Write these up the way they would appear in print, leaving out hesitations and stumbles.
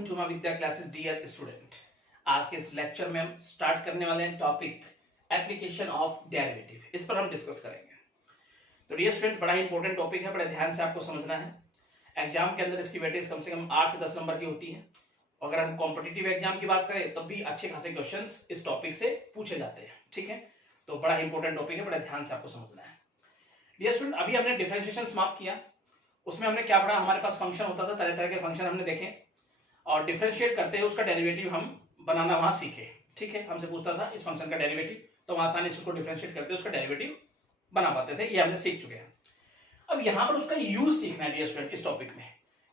Welcome to my Vidya classes dear student. आज के इस लेक्चर में हम स्टार्ट करने वाले हैं टॉपिक एप्लीकेशन ऑफ डेरिवेटिव। इस पर हम डिस्कस करेंगे। तो डियर स्टूडेंट, बड़ा ही इंपॉर्टेंट टॉपिक है, बड़े ध्यान से आपको समझना है। एग्जाम के अंदर इसकी वेटेज कम से कम 8 से 10 नंबर की होती है। अगर हम कॉम्पिटिटिव एग्जाम की बात करें तब भी अच्छे खासे क्वेश्चंस इस टॉपिक से पूछे जाते हैं। ठीक है, तो बड़ा ही इंपॉर्टेंट टॉपिक है, बड़े ध्यान से आपको समझना है। डियर स्टूडेंट, अभी हमने डिफरेंशिएशन समाप्त किया। उसमें हमने क्या पढ़ा, हमारे पास फंक्शन होता था, तरह तरह के फंक्शन हमने देखे और डिफरेंशिएट करते हैं उसका डेरिवेटिव हम बनाना वहां सीखे। ठीक है, हमसे पूछता था इस फंक्शन का डेरिवेटिव, तो हम आसानी से उसको डिफरेंशिएट करते उसका डेरिवेटिव बना पाते थे। ये हमने सीख चुके हैं। अब यहां पर उसका यूज सीखना है डियर स्टूडेंट इस टॉपिक में,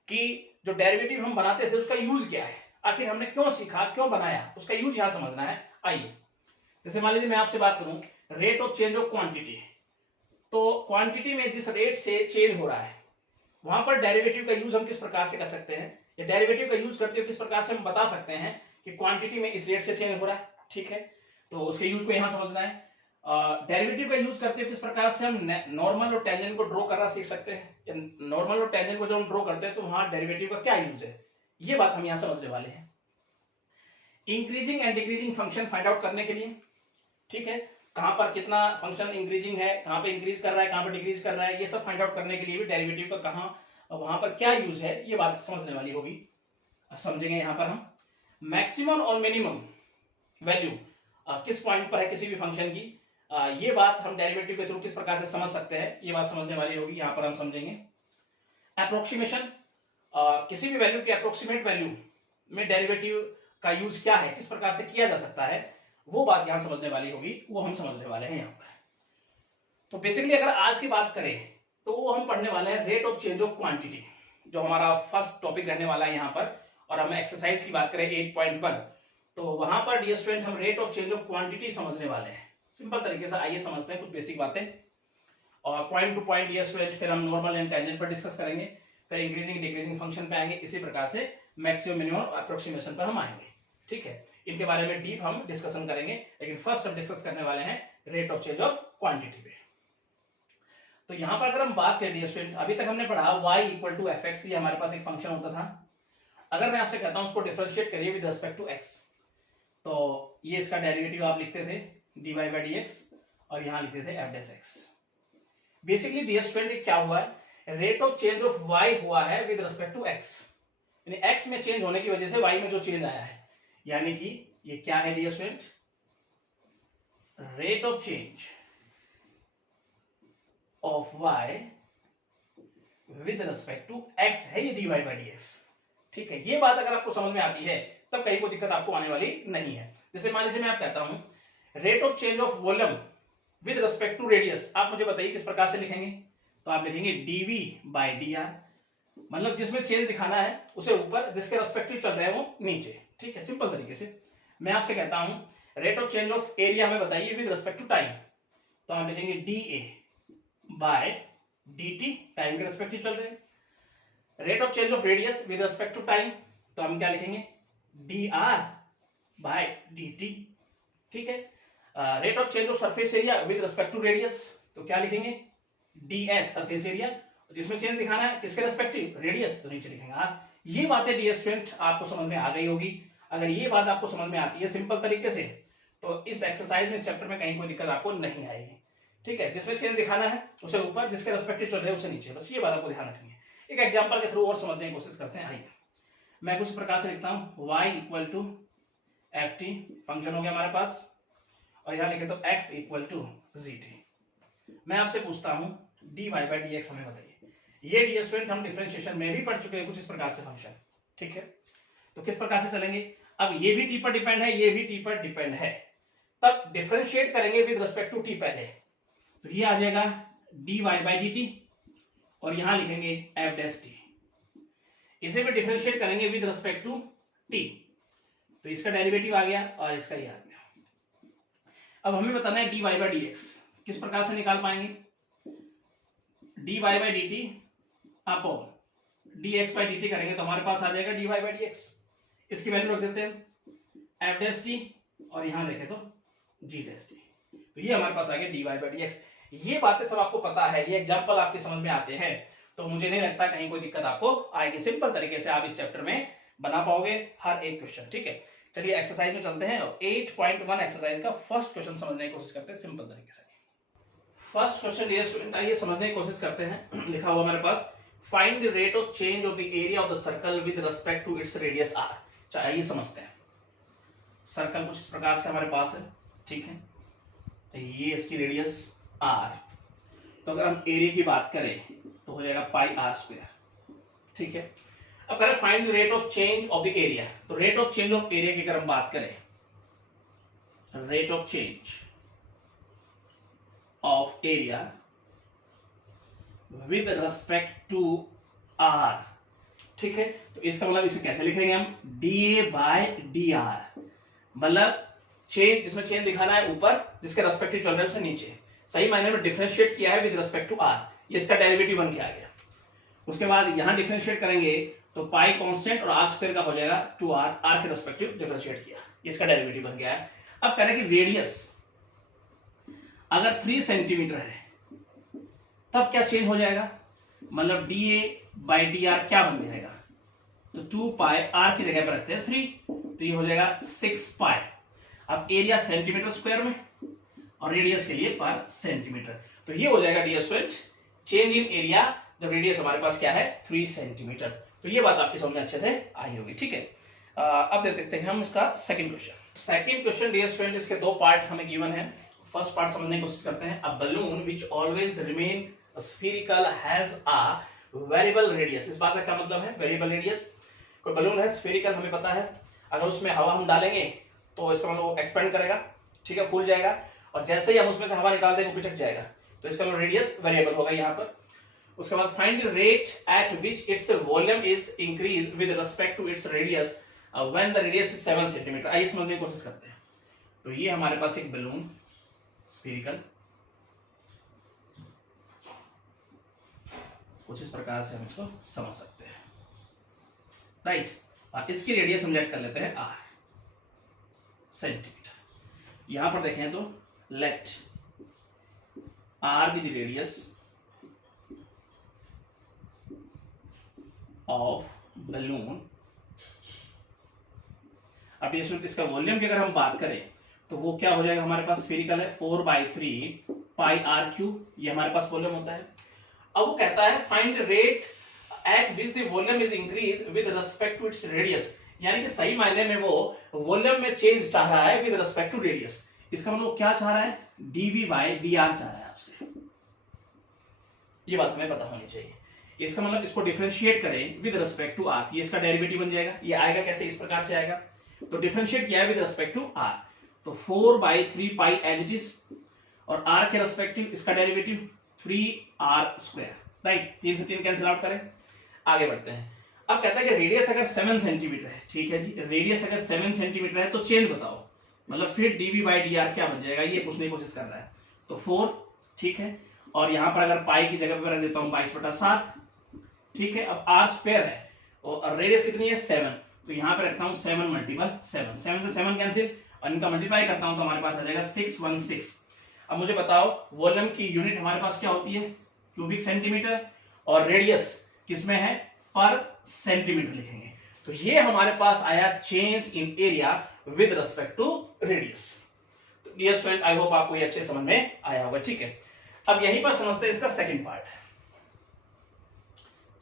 कि जो डेरिवेटिव हम बनाते थे उसका यूज क्या है, आखिर हमने क्यों सीखा, क्यों बनाया, उसका यूज यहां समझना है। आइए, जैसे मान लीजिए मैं आपसे बात करूं rate of change of quantity, तो क्वांटिटी में जिस रेट से चेंज हो रहा है वहां पर डेरिवेटिव का यूज हम किस प्रकार से कर सकते हैं, या डेरिवेटिव का यूज करते हुए किस प्रकार से हम बता सकते हैं कि क्वांटिटी में इस रेट से चेंज हो रहा है। ठीक है, तो उसके यूज को यहां समझना है। डेरिवेटिव का यूज करते हुए किस प्रकार से हम नॉर्मल और टेंजेंट को ड्रॉ करना सीख सकते हैं। नॉर्मल और टेंजेंट को जब हम ड्रॉ करते हैं तो वहां डेरिवेटिव का क्या यूज है, ये बात हम यहां समझने वाले हैं। Increasing and decreasing function find out करने के लिए, ठीक है, कहां पर कितना फंक्शन इंक्रीजिंग है, कहां पर इंक्रीज कर रहा है, कहां पर डिक्रीज कर रहा है, ये सब फाइंड आउट करने के लिए भी डेरिवेटिव का कहां वहां पर क्या यूज है, ये बात समझने वाली होगी। समझेंगे यहां पर हम मैक्सिमम और मिनिमम वैल्यू किस पॉइंट पर है किसी भी फंक्शन की, ये बात हम डेरिवेटिव के थ्रू किस प्रकार से समझ सकते हैं, ये बात समझने वाली होगी। यहां पर हम समझेंगे अप्रोक्सीमेशन, किसी भी वैल्यू के अप्रोक्सीमेट वैल्यू में डेरिवेटिव का यूज क्या है, किस प्रकार से किया जा सकता है, वो बात यहां समझने वाली होगी, वो हम समझने वाले हैं यहां पर। तो बेसिकली अगर आज की बात करें तो वो हम पढ़ने वाले हैं rate of change of quantity, जो हमारा फर्स्ट टॉपिक रहने वाला है यहां पर। और हम एक्सरसाइज की बात करें 8.1, तो वहां पर डियर स्टूडेंट हम rate of change of quantity समझने वाले हैं सिंपल तरीके से। आइए समझते हैं कुछ बेसिक बातें, और point to point dear student फिर हम नॉर्मल एंड टेंजेंट पर डिस्कस करेंगे, फिर इंक्रीजिंग डिक्रीजिंग फंक्शन पे आएंगे, इसी प्रकार से मैक्सिमम मिनिमम अप्रोक्सीमेशन पर हम आएंगे। ठीक है, इनके बारे में डीप हम डिस्कशन करेंगे, लेकिन फर्स्ट हम डिस्कस करने वाले हैं rate of change of quantity पे। तो यहां पर अगर हम बात करें डियर स्टूडेंट, अभी तक हमने पढ़ा y equal to f x, ये हमारे पास एक फंक्शन होता था। अगर मैं आपसे कहता हूं उसको डिफरेंशिएट करिए विद रिस्पेक्ट टू x, तो ये इसका डेरिवेटिव आप लिखते थे dy बाई dx और यहां लिखते थे f dash x। Basically dear student क्या हुआ है, rate of change of y हुआ है विद रिस्पेक्ट टू x, यानी x में चेंज होने की वजह से y में जो चेंज आया है, यानी कि ये क्या है dear student, rate of change of y with respect to x है, ये dy बाई dx। ठीक है, ये बात अगर आपको समझ में आती है तब कहीं कोई दिक्कत आपको आने वाली नहीं है। जैसे मान लीजिए मैं आप कहता हूं rate of change of volume with respect to radius, आप मुझे बताइए किस प्रकार से लिखेंगे। तो आप लिखेंगे dv बाई dr, मतलब जिसमें चेंज दिखाना है उसे ऊपर, जिसके रेस्पेक्टिव चल रहे हैं वो नीचे। ठीक है, सिंपल तरीके से मैं आपसे कहता हूं rate of change of area हमें बताइए विद रिस्पेक्ट टू टाइम, तो हम लिखेंगे dA बाय dt, टाइम के रेस्पेक्टिव चल रहे हैं। Rate of change of radius with respect to time, तो हम क्या लिखेंगे dr बाय dt। ठीक है, rate of change of surface area with respect to radius, तो क्या लिखेंगे ds सरफेस एरिया, जिसमें चेंज दिखाना है किसके रेस्पेक्टिव, रेडियस, तो नीचे लिखेंगे r। ये बातें डियर स्टूडेंट आपको समझ में आ गई होगी। अगर ये बात आपको समझ में आती है सिंपल तरीके से, तो इस एक्सरसाइज में, इस चैप्टर में कहीं कोई दिक्कत आपको नहीं आएगी। ठीक है, जिसमें चेंज दिखाना है उसे ऊपर, जिसके रेस्पेक्टिव चल रहे हैं उसे नीचे, बस ये बात आपको ध्यान रखनी है। एक एग्जांपल के थ्रू और समझने की कोशिश करते हैं। आइए, मैं कुछ प्रकार से लिखता हूं y equal to f t, function हो गया हमारे पास, और यहां लिखे तो x equal to g t. मैं आपसे पूछता हूं dy बाई dx हमें बताइए। ये डियर स्टूडेंट हम डिफरेंशिएशन में भी पढ़ चुके हैं कुछ इस प्रकार से फंक्शन। ठीक है, तो किस प्रकार से चलेंगे, अब ये भी टी पर डिपेंड है, ये भी टी पर डिपेंड है, तब डिफरेंशिएट करेंगे विद रिस्पेक्ट टू टी पहले, तो ये आ जाएगा dy बाई dt और यहां लिखेंगे f डैश t। इसे भी डिफरेंशिएट करेंगे विद रिस्पेक्ट टू t, तो इसका डेरिवेटिव आ गया और इसका ये आ गया। अब हमें बताना है dy बाई dx, किस प्रकार से निकाल पाएंगे, dy by dt upon dx by dt करेंगे तो हमारे पास आ जाएगा dy बाई dx। इसकी वैल्यू रख देते हैं f डैश t और यहां देखें तो g डैश t, तो ये हमारे पास आ गया dy बाई dx। ये बातें सब आपको पता है, ये एग्जांपल आपके समझ में आते हैं, तो मुझे नहीं लगता कहीं कोई दिक्कत आपको आएगी। सिंपल तरीके से आप इस चैप्टर में बना पाओगे हर एक क्वेश्चन, ठीक है। चलिए एक्सरसाइज में चलते हैं और 8.1 एक्सरसाइज का फर्स्ट क्वेश्चन समझने की कोशिश करते हैं सिंपल तरीके से। फर्स्ट क्वेश्चन डियर स्टूडेंट, आइए समझने की कोशिश करते हैं। लिखा हुआ हमारे पास, find the rate of change of the area of the circle with respect to its radius r। चलिए आइए समझते हैं। सर्कल कुछ इस प्रकार से हमारे पास है, ठीक है, ये इसकी रेडियस r। तो अगर हम एरिया की बात करें तो हो जाएगा पाई r स्क्वायर, ठीक है। अब करें find the rate of change of the area, तो rate of change of area की अगर हम बात करें, rate of change of area with respect to r, ठीक है। तो इसका मतलब इसे कैसे लिखेंगे हम, dA बाय dr, मतलब चेंज जिसमें चेंज दिखाना है ऊपर, जिसके रेस्पेक्टिव चल रहा है उसे नीचे, सही मायने में डिफरेंशिएट किया है विद रिस्पेक्ट टू r, ये इसका डेरिवेटिव बन के आ गया। उसके बाद यहां डिफरेंशिएट करेंगे तो पाई कांस्टेंट और r स्क्वायर का हो जाएगा 2r, r के रेस्पेक्टिव डिफरेंशिएट किया, इसका डेरिवेटिव बन गया है। अब कह रहे हैं कि रेडियस अगर 3 सेंटीमीटर है तब क्या चेंज हो जाएगा, मतलब dA बाई dr क्या बन जाएगा, तो 2 पाई r की जगह पर रखते हैं 3, तो ये हो जाएगा 6 पाई। अब एरिया सेंटीमीटर स्क्वायर में और रेडियस के लिए पर सेंटीमीटर, तो ये हो जाएगा dear student change in area जब रेडियस हमारे पास क्या है 3 सेंटीमीटर। तो ये बात आपकी समझ में अच्छे से आई होगी, ठीक है। अब देखते हैं हम इसका second question. Second question dear student, इसके दो पार्ट हमें गिवन है। फर्स्ट पार्ट समझने की कोशिश करते हैं। A balloon which always remain spherical has a variable radius. इस बात का क्या मतलब है, वेरिएबल रेडियस। कोई बलून है स्फेरिकल, हमें पता है, अगर उसमें हवा हम डालेंगे तो इसका मतलब एक्सपेंड करेगा, ठीक है, फूल जाएगा, और जैसे ही हम उसमें से हवा निकाल देंगे वो पिचक जाएगा, तो इसका मतलब रेडियस वेरिएबल होगा यहाँ पर। उसके बाद find the rate at which its volume is increase with respect to its radius when the radius is 7 centimetre. आइए समझने की कोशिश करते हैं। तो ये हमारे पास एक बलून स्फेरिकल, कुछ इस प्रकार से हम इसको समझ सकते हैं, राइट। और इसकी रेडियस हम लेट कर लेते हैं r सेंटीमीटर। यहां पर देखें तो let r be the radius of balloon. अब ये इसका वॉल्यूम की अगर हम बात करें तो वो क्या हो जाएगा, हमारे पास स्फेरिकल है 4/3 पाई r क्यूब, ये हमारे पास वॉल्यूम होता है। अब वो कहता है find the rate at which the volume is increase with respect to its radius, यानी कि सही मायने में वो वॉल्यूम में चेंज चाह रहा है विद रिस्पेक्ट टू रेडियस। इसका मतलब क्या चाह रहा है, dV बाय dr चाह रहा है आपसे, ये बात हमें पता होनी चाहिए। इसका मतलब इसको डिफरेंशिएट करें विद रिस्पेक्ट टू r, ये इसका डेरिवेटिव बन जाएगा। ये आएगा कैसे, इस प्रकार से आएगा, तो डिफरेंशिएट किया है विद रिस्पेक्ट टू r, तो 4/3 पाई एज इट इज, और r के रिस्पेक्टिव इसका डेरिवेटिव 3r स्क्वायर, राइट। 3 से 3 कैंसिल आउट करें, आगे बढ़ते हैं। अब कहता है कि रेडियस अगर 7 सेंटीमीटर है, ठीक है जी, रेडियस अगर 7 सेंटीमीटर है तो चेंज बताओ, मतलब फिर dV बाई dr क्या बन जाएगा, ये पूछने की कोशिश कर रहा है। तो 4, ठीक है, और यहां पर अगर पाई की जगह पर रख देता हूं 22/7, ठीक है। अब r स्क्वायर है और रेडियस कितनी है 7, तो यहां पर रखता हूं 7 मल्टीपल 7, 7 से 7 कैंसिल, और इनका मल्टीप्लाई करता हूं तो हमारे पास आ जाएगा 616। अब मुझे बताओ वॉल्यूम की यूनिट हमारे पास क्या होती है, क्यूबिक सेंटीमीटर, और रेडियस किसमें है, पर सेंटीमीटर लिखेंगे। तो ये हमारे पास आया change in area with respect to radius. तो डियर स्टूडेंट, आई होप आपको ये अच्छे समझ में आया होगा, ठीक है। अब यहीं पर समझते हैं इसका सेकंड पार्ट,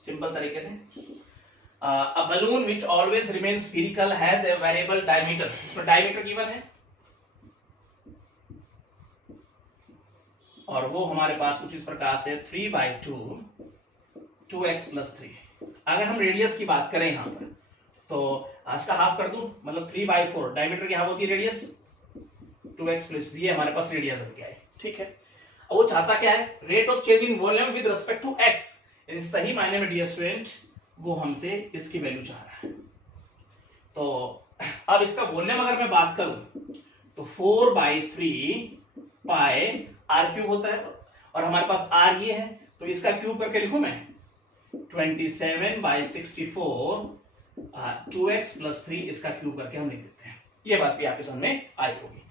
सिंपल तरीके से। A balloon which always remain spherical has a variable diameter. इसमें डायमीटर गिवन है और वो हमारे पास कुछ इस प्रकार से 3/2 2x + 3। अगर हम रेडियस की बात करें यहां पर तो आज का हाफ कर दूं, मतलब 3/4 डायमीटर की हाफ होती है रेडियस, 2x + 3 हमारे पास रेडियस बन गया है, ठीक है। अब वो चाहता क्या है, rate of change in volume with respect to x, सही मायने में डियर स्टूडेंट वो हमसे इसकी वैल्यू चाह रहा है। तो अब इसका वॉल्यूम अगर मैं बात करूं तो 4/3 पाई r क्यूब होता है, और हमारे पास r ये है, तो इसका क्यूब करके लिखूं मैं 27/64 2x + 3, इसका क्यूब करके हम लिख देते हैं। ये बात भी आपके सामने आई होगी।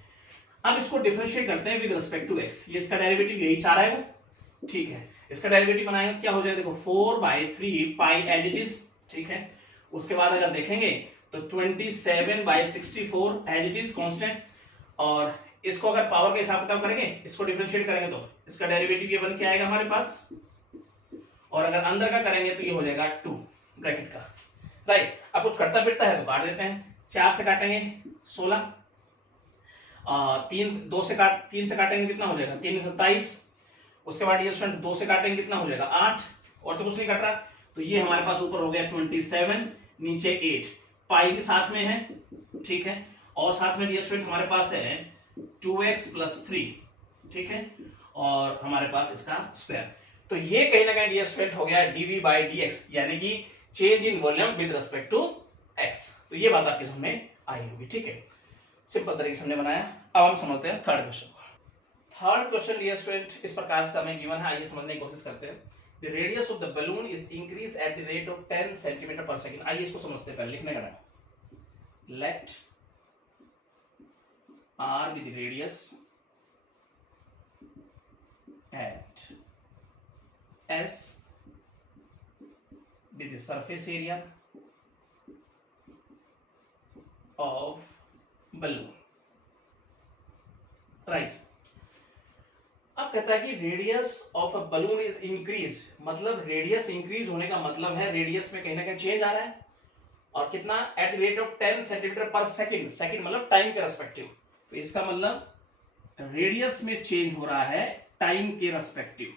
अब इसको डिफरेंशिएट करते हैं विद रिस्पेक्ट टू x, ये इसका डेरिवेटिव यही चाह रहा है, ठीक है। इसका डेरिवेटिव बनाएंगे क्या हो जाएगा, देखो 4/3 पाई एज इट इज, ठीक है। उसके बाद अगर देखेंगे तो 27/64 एज इट इज कांस्टेंट, और इसको अगर पावर के हिसाब किताब करेंगे, इसको डिफरेंशिएट करेंगे तो इसका डेरिवेटिव ये बन के आएगा हमारे पास, और अगर अंदर का करेंगे तो ये हो जाएगा 2 ब्रैकेट का, राइट। अब कुछ कटता पिटता है तो काट देते हैं। 4 से काटेंगे 16, 3 से काटेंगे कितना हो जाएगा 3 27, उसके बाद ये स्टूडेंट 2 से काटेंगे कितना हो जाएगा 8, और तो कुछ नहीं कट रहा, तो ये हमारे पास ऊपर हो गया 27, नीचे 8, पाई भी साथ में है, ठीक है, और साथ में डियर स्टूडेंट हमारे पास है 2x + 3, ठीक है, और हमारे पास इसका स्क्वायर। तो ये कहीं ना कहीं डियर स्टूडेंट हो गया dv/dx, यानी कि change in volume with respect to x। तो ये बात आपके समझ में आई होगी, ठीक है, सिंपल तरीके से हमने बनाया। अब हम समझते हैं थर्ड क्वेश्चन को। थर्ड क्वेश्चन डियर स्टूडेंट इस प्रकार से हमें गिवन है, आइए समझने की कोशिश करते हैं। The radius of the balloon is increase at the rate of 10 centimetre per second. आइए इसको समझते हैं, पहले लिखने का है, late r be the radius at s be the surface area of balloon, right. अब कहता है कि radius of a balloon is increase, मतलब रेडियस इंक्रीज होने का मतलब है रेडियस में कहीं ना कहीं चेंज आ रहा है, और कितना eight the rate of 10 centimetre per second, second मतलब टाइम के रेस्पेक्टिव, तो इसका मतलब रेडियस में चेंज हो रहा है टाइम के रेस्पेक्टिव।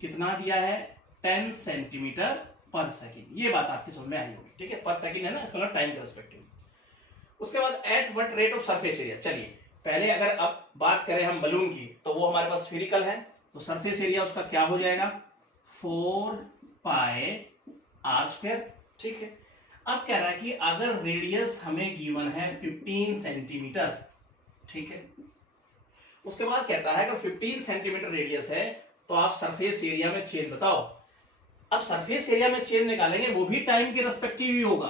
कितना दिया है 10 सेंटीमीटर पर सेकंड, ये बात आपकी समझ में आई होगी, ठीक है, पर सेकंड है ना, इसका मतलब टाइम के रेस्पेक्टिव। उसके बाद at what rate of surface area. चलिए पहले अगर अब बात करें हम बलून की, तो वो हमारे पास स्फीरिकल है, तो सरफेस एरिया उसका क्या हो जाएगा 4πr², ठीक है। अब कह रहा है कि अगर रेडियस हमें गिवन है 15 सेंटीमीटर, ठीक है, उसके बाद कहता है अगर 15 सेंटीमीटर रेडियस है तो आप सरफेस एरिया में चेंज बताओ। अब सरफेस एरिया में चेंज निकालेंगे वो भी टाइम के रेस्पेक्टिव ही होगा,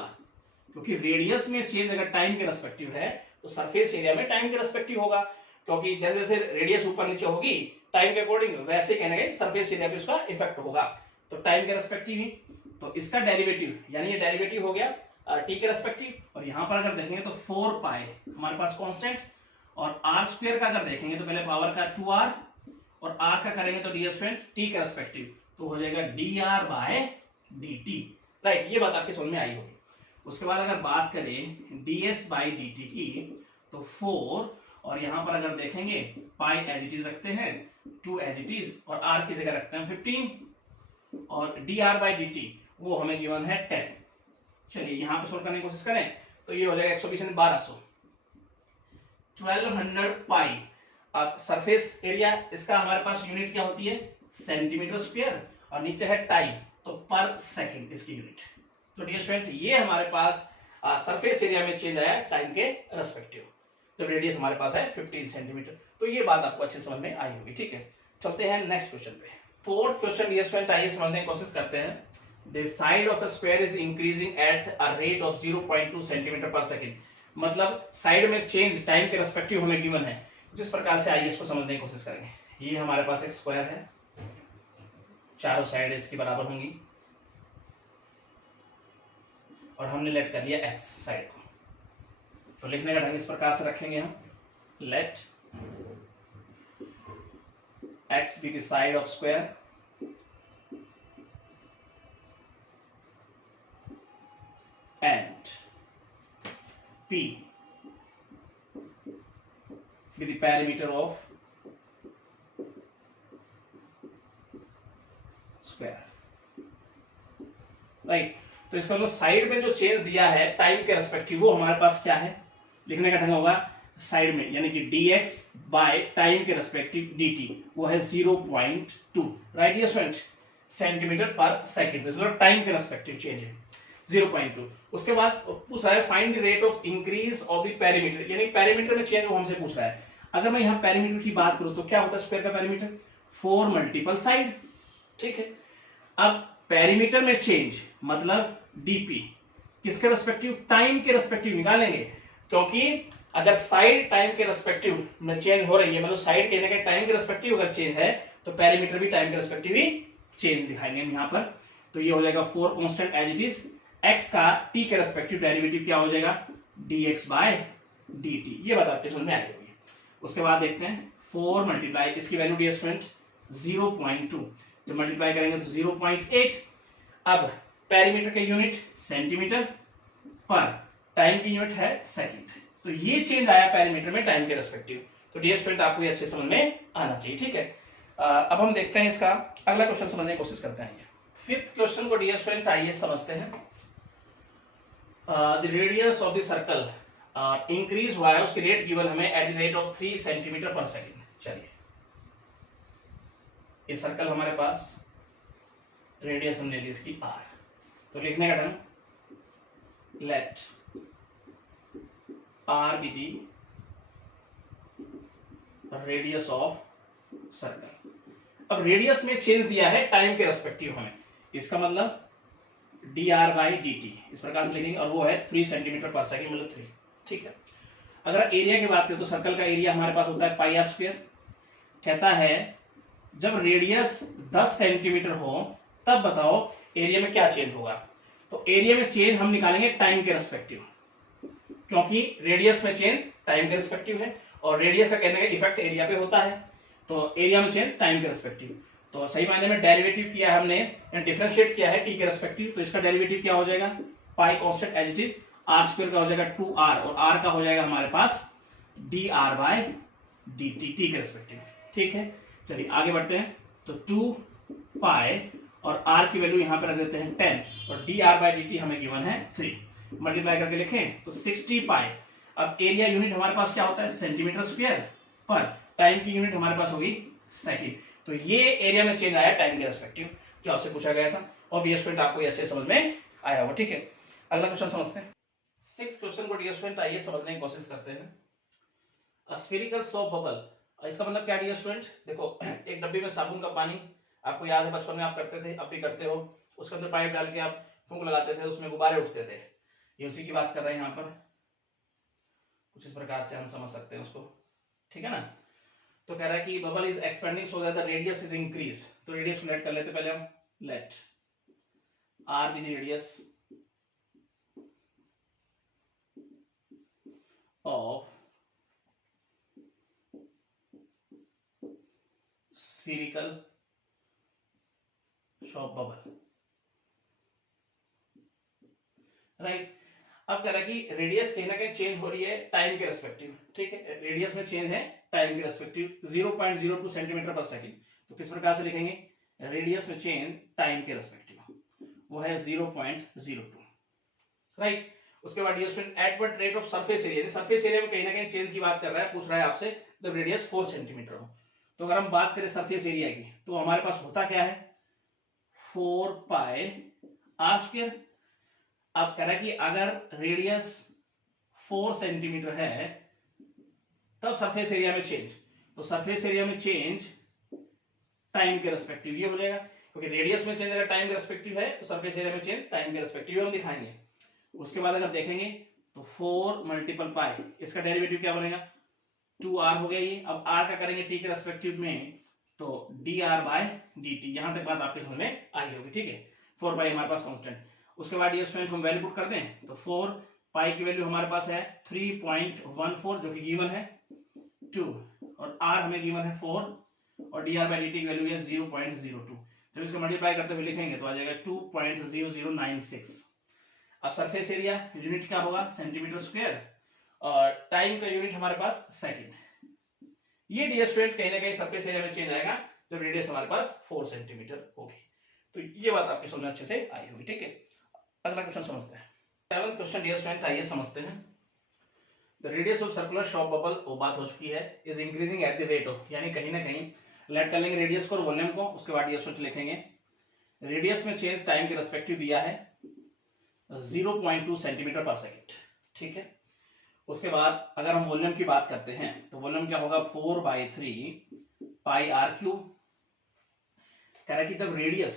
क्योंकि रेडियस में चेंज अगर टाइम के रेस्पेक्टिव है तो सरफेस एरिया में टाइम के रेस्पेक्टिव होगा, क्योंकि जैसे जैसे रेडियस ऊपर नीचे होगी टाइम के अकॉर्डिंग, वैसे कहने गए सरफेस एरिया पे उसका इफेक्ट होगा, तो टाइम के रेस्पेक्टिव ही। तो इसका डेरिवेटिव यानी ये डेरिवेटिव हो गया टी के रेस्पेक्टिव, और यहां पर अगर देखेंगे तो 4π हमारे पास कांस्टेंट, और r² का अगर देखेंगे तो पहले पावर का 2r, और r का करेंगे तो डियर स्टूडेंट t के रेस्पेक्टिव, तो हो जाएगा dr/dt, राइट। ये बात आपकी समझ में आई होगी। उसके बाद अगर बात करें ds/dt की, तो 4, और यहां पर अगर देखेंगे पाई एज इट इज रखते हैं, 2 एज इट इज, और r की जगह रखते हैं 15, और dr/dt वो हमें गिवन है 10। चलिए यहां पे सोल्व करने की कोशिश करें तो ये हो जाएगा 120 1200, 1200 पाई। अब सरफेस एरिया इसका हमारे पास यूनिट क्या होती है सेंटीमीटर स्क्वायर, और नीचे है टाइम, तो पर सेकंड इसकी यूनिट। तो डियर स्टूडेंट ये हमारे पास सरफेस एरिया में चेंज आया टाइम के रेस्पेक्टिव, तो रेडियस हमारे पास है 15 सेंटीमीटर। तो ये बात आपको अच्छे समझ में आई होगी, ठीक है। चलते हैं नेक्स्ट क्वेश्चन पे। फोर्थ क्वेश्चन डियर स्टूडेंट आइए समझने की कोशिश करते हैं। The side of a square is increasing at a rate of 0.2 centimetre per second, मतलब साइड में चेंज टाइम के रेस्पेक्टिव हमें गिवन है। जिस प्रकार से आइए इसको समझने की कोशिश करेंगे। ये हमारे पास एक स्क्वायर है, चारों साइड इसकी बराबर होंगी, और हमने लेट कर लिया x साइड को, तो लिखने का ढंग इस प्रकार से रखेंगे हम, late x be the side of square and p be the perimeter of square, right. तो इसका मतलब साइड में जो चेंज दिया है टाइम के रेस्पेक्टिव वो हमारे पास क्या है, लिखने का ढंग होगा साइड में, यानी कि dx बाय टाइम के रेस्पेक्टिव dt वो है 0.2, राइट ये स्टूडेंट, सेंटीमीटर पर सेकंड, मतलब टाइम के रेस्पेक्टिव चेंज है 0.2। उसके बाद पूछ रहा है find the rate of increase of the perimeter, यानी पेरीमीटर में चेंज वो हमसे पूछ रहा है। अगर मैं यहाँ पेरीमीटर की बात करूं तो क्या होता है स्क्वायर का पेरीमीटर 4 मल्टीपल साइड, ठीक है। अब पेरीमीटर में चेंज मतलब dp किसके रेस्पेक्टिव टाइम के रेस्पेक्टिव निकालेंगे, क्योंकि अगर साइड टाइम के रेस्पेक्टिव में चेंज हो रही है, मतलब साइड कहने के टाइम के रेस्पेक्टिव अगर चेंज है तो पेरीमीटर भी टाइम के रेस्पेक्टिव ही चेंज दिखाएंगे हम यहाँ पर। तो ये हो जाएगा 4 constant as it is, x का t के रेस्पेक्टिव डेरिवेटिव क्या हो जाएगा, dx बाय dt। ये बात आपके समझ में आई होगी। उसके बाद देखते हैं 4 मल्टीप्लाई, इसकी वैल्यू डियर स्टूडेंट 0.2, जब मल्टीप्लाई करेंगे तो 0.8। अब पेरीमीटर के यूनिट सेंटीमीटर पर, टाइम की यूनिट है सेकंड, तो ये चेंज आया पेरीमीटर में टाइम के रेस्पेक्टिव। तो डियर स्टूडेंट आपको ये अच्छे समझ में आना चाहिए, ठीक है। अब हम देखते हैं इसका अगला क्वेश्चन समझने की कोशिश करते हैं। फिफ्थ क्वेश्चन को डियर स्टूडेंट आइए समझते हैं। The radius of the circle increase हुआ है, उसकी रेट गिवन हमें eight the rate of 3 centimetre पर सेकेंड। चलिए, ये सर्कल हमारे पास, रेडियस हमने ली इसकी r, तो लिखने का ढंग, let r be the radius of circle. अब रेडियस में चेंज दिया है टाइम के रेस्पेक्टिव हमें, इसका मतलब dr बाई dt इस प्रकार से लिखेंगे, और वो है 3 सेंटीमीटर पर सेकेंड, मतलब 3, ठीक है। अगर एरिया की बात करें तो सर्कल का एरिया हमारे पास होता है पाई आर स्क्वायर। कहता है जब रेडियस 10 सेंटीमीटर हो तब बताओ एरिया में क्या चेंज होगा। तो एरिया में चेंज हम निकालेंगे टाइम के रेस्पेक्टिव, क्योंकि रेडियस में चेंज टाइम के रेस्पेक्टिव है, और रेडियस का कहने का इफेक्ट एरिया पे होता है, तो एरिया में चेंज टाइम के रेस्पेक्टिव। तो सही मायने में डेरिवेटिव किया है हमने, डिफरेंशिएट किया है टी के रेस्पेक्टिव, तो इसका डेरिवेटिव क्या हो जाएगा, pi constant as it is, r square का हो जाएगा 2r, और r का हो जाएगा हमारे पास dr बाय dt टी के रेस्पेक्टिव, ठीक है। चलिए आगे बढ़ते हैं। तो 2 पाई और r की वैल्यू यहां पर रख देते हैं 10, और dr बाय dt हमें गिवन है 3, मल्टीप्लाई करके लिखें तो 60 पाई। अब एरिया यूनिट हमारे पास क्या होता है, सेंटीमीटर स्क्वायर पर, टाइम की यूनिट हमारे पास होगी सेकंड। तो ये एरिया में चेंज आया टाइम के रेस्पेक्टिव, जो आपसे पूछा गया था, और डियर स्टूडेंट आपको ये अच्छे समझ में आया होगा, ठीक है। अगला क्वेश्चन समझते हैं। 6th क्वेश्चन को डियर स्टूडेंट आइए समझने की कोशिश करते हैं। स्फेरिकल सोप बबल, इसका मतलब क्या डियर स्टूडेंट, देखो एक डब्बी में साबुन का पानी, आपको याद है बचपन में आप करते थे, अब भी करते हो, उसके अंदर पाइप डाल के आप फूंक लगाते थे, उसमें गुब्बारे उठते थे, ये उसी की बात कर रहे हैं यहाँ पर, कुछ इस प्रकार से हम समझ सकते हैं उसको, ठीक है ना। तो कह रहा है कि bubble is expanding so that the radius is increase. तो रेडियस को लेट कर लेते पहले हम, let r be the radius of spherical shock bubble, right. अब कह रहा है कि रेडियस कहीं ना कहीं चेंज हो रही है टाइम के रेस्पेक्टिव, ठीक है, रेडियस में चेंज है टाइम के रेस्पेक्टिव 0.02 सेंटीमीटर पर सेकंड। तो किस प्रकार से लिखेंगे, रेडियस में चेंज टाइम के रेस्पेक्टिव, वो है 0.02, राइट। उसके बाद at what rate of surface area, surface area में कहीं ना कहीं चेंज की बात कर रहा है, पूछ रहा है आपसे जब रेडियस 4 सेंटीमीटर हो। तो अगर हम बात करें सरफेस एरिया की, तो हमारे पास होता क्या है, 4 पाई आर स्क्वायर। अब कह रहा है कि अगर रेडियस 4 सेंटीमीटर है तब सरफेस एरिया में चेंज, तो सरफेस एरिया में चेंज टाइम के रेस्पेक्टिव ये हो जाएगा, क्योंकि रेडियस में चेंज अगर टाइम के रेस्पेक्टिव है तो सरफेस एरिया में चेंज टाइम के रेस्पेक्टिव हम दिखाएंगे। उसके बाद अगर देखेंगे तो 4 मल्टीपल पाई, इसका डेरिवेटिव क्या बनेगा, 2r हो गया ये। अब r का करेंगे t के रेस्पेक्टिव में, तो dr बाय dt, यहां तक बात आपके समझ में आई होगी, ठीक है। 4 पाई हमारे पास कांस्टेंट। उसके बाद ये स्टूडेंट हम वैल्यू पुट कर दें, तो 4 पाई की वैल्यू हमारे पास है 3.14 जो कि गिवन है 2, और r हमें गिवन है 4, और dr बाय dt की वैल्यू है 0.02। जब इसको मल्टीप्लाई करते हुए लिखेंगे तो आ जाएगा 2.0096। अब सरफेस एरिया यूनिट क्या होगा, सेंटीमीटर स्क्वायर, और टाइम का यूनिट हमारे पास सेकंड। ये डियर स्टूडेंट कहीं ना कहीं सरफेस एरिया में चेंज आएगा जब रेडियस हमारे पास 4 सेंटीमीटर होगी। तो ये बात आपकी समझ में अच्छे से आई होगी, ठीक है। अगला क्वेश्चन समझते हैं। 7th क्वेश्चन डियर स्टूडेंट आइए समझते हैं। The radius of circular shock bubble, वो बात हो चुकी है, is increasing at the rate of, यानी कहीं ना कहीं लेट कर लेंगे रेडियस को और वॉल्यूम को। उसके बाद डियर स्टूडेंट लिखेंगे रेडियस में चेंज टाइम के रेस्पेक्टिव दिया है 0.2 सेंटीमीटर पर सेकेंड, ठीक है। उसके बाद अगर हम वॉल्यूम की बात करते हैं तो वॉल्यूम क्या होगा, 4/3 पाई आर क्यूब। कह रहा है कि जब रेडियस,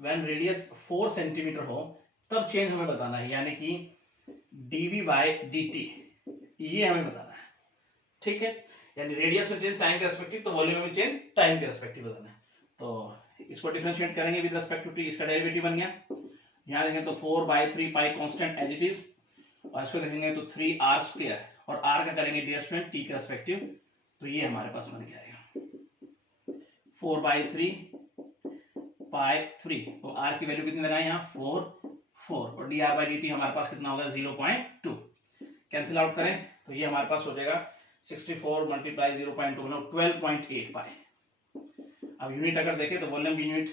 व्हेन रेडियस 4 सेंटीमीटर हो तब चेंज हमें बताना है, यानी कि dv बाय dt, ये हमें बताना है, ठीक है। यानी रेडियस में चेंज टाइम के रेस्पेक्टिव, तो वॉल्यूम में चेंज टाइम के रेस्पेक्टिव बताना है। तो इसको डिफरेंशिएट करेंगे विद रिस्पेक्ट टू t, इसका डेरिवेटिव बन गया यहाँ देखें तो 4/3 pi constant as it is, और इसको देखेंगे तो 3r² और r का करेंगे डियर स्टूडेंट t के रेस्पेक्टिव, तो ये हमारे पास बन के आएगा 4/3 पाई 3, तो r की वैल्यू कितनी लगाए यहाँ 4 और dr/dt हमारे पास कितना होगा 0.2, कैंसिल आउट करें तो ये हमारे पास हो जाएगा 64 × 0.2 मतलब 12.8 पाई। अब यूनिट अगर देखें तो वॉल्यूम की यूनिट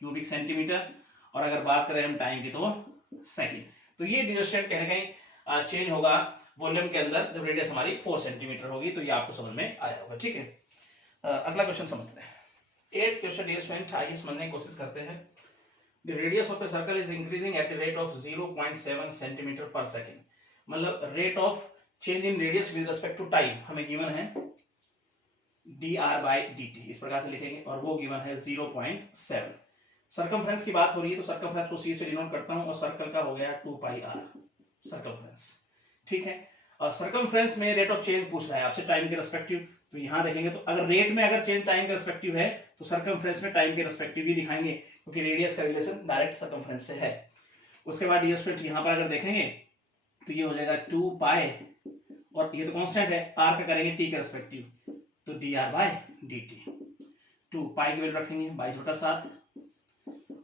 क्यूबिक सेंटीमीटर, और अगर बात करें हम टाइम की तो सेकंड। तो ये डियर स्टूडेंट कहीं ना कहीं चेंज होगा वॉल्यूम के अंदर जब रेडियस हमारी 4 सेंटीमीटर होगी, तो ये आपको समझ में आया होगा। ठीक है, अगला क्वेश्चन समझते हैं। 8th क्वेश्चन डियर स्टूडेंट, आइए समझने की कोशिश करते हैं। The radius of a circle is increasing at the rate of 0.7 centimetre per second, मतलब rate of change in radius with respect to time हमें गिवन है dr/dt, इस प्रकार से लिखेंगे, और वो गिवन है 0.7। सर्कमफ्रेंस की बात हो रही है तो सर्कमफ्रेंस को c से डिनोट करता हूं, और सर्कल का हो गया 2πr सर्कमफ्रेंस। ठीक है, और सर्कमफ्रेंस में रेट ऑफ चेंज पूछ रहा है आपसे टाइम के रेस्पेक्टिव, तो यहां देखेंगे तो अगर रेट में अगर चेंज टाइम के रेस्पेक्टिव है तो सर्कमफ्रेंस में टाइम के रेस्पेक्टिव ही दिखाएंगे, क्योंकि रेडियस का रिलेशन डायरेक्ट सर्कमफ्रेंस से है। उसके बाद ये स्टूडेंट यहां पर अगर देखेंगे तो ये हो जाएगा 2π, और ये तो कांस्टेंट है, r का करेंगे t के रेस्पेक्टिव, तो dr/dt 2π की वैल्यू रखेंगे 22/7,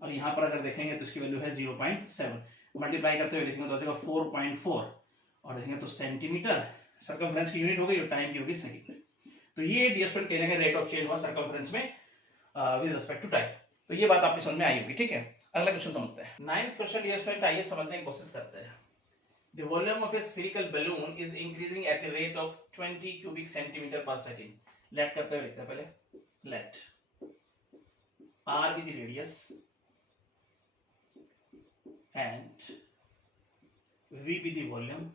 और यहां पर अगर देखेंगे तो इसकी वैल्यू है 0.7, मल्टीप्लाई करते हुए लिखेंगे तो आ जाएगा 4.4, और देखेंगे तो सेंटीमीटर सर्कमफ्रेंस की यूनिट हो गई और टाइम की होगी सेकंड। तो ये डियर स्टूडेंट कहने का रेट ऑफ चेंज हुआ सर्कमफ्रेंस में विद रिस्पेक्ट टू टाइम। तो ये बात आपकी समझ में आई होगी। ठीक है, अगला क्वेश्चन समझते हैं। 9th क्वेश्चन डियर स्टूडेंट, आइए समझने की कोशिश करते हैं। The volume of a spherical balloon is increasing at the rate of 20 cubic centimeter per second. Let करते हुए लिखते हैं पहले, let r be the radius and v be the volume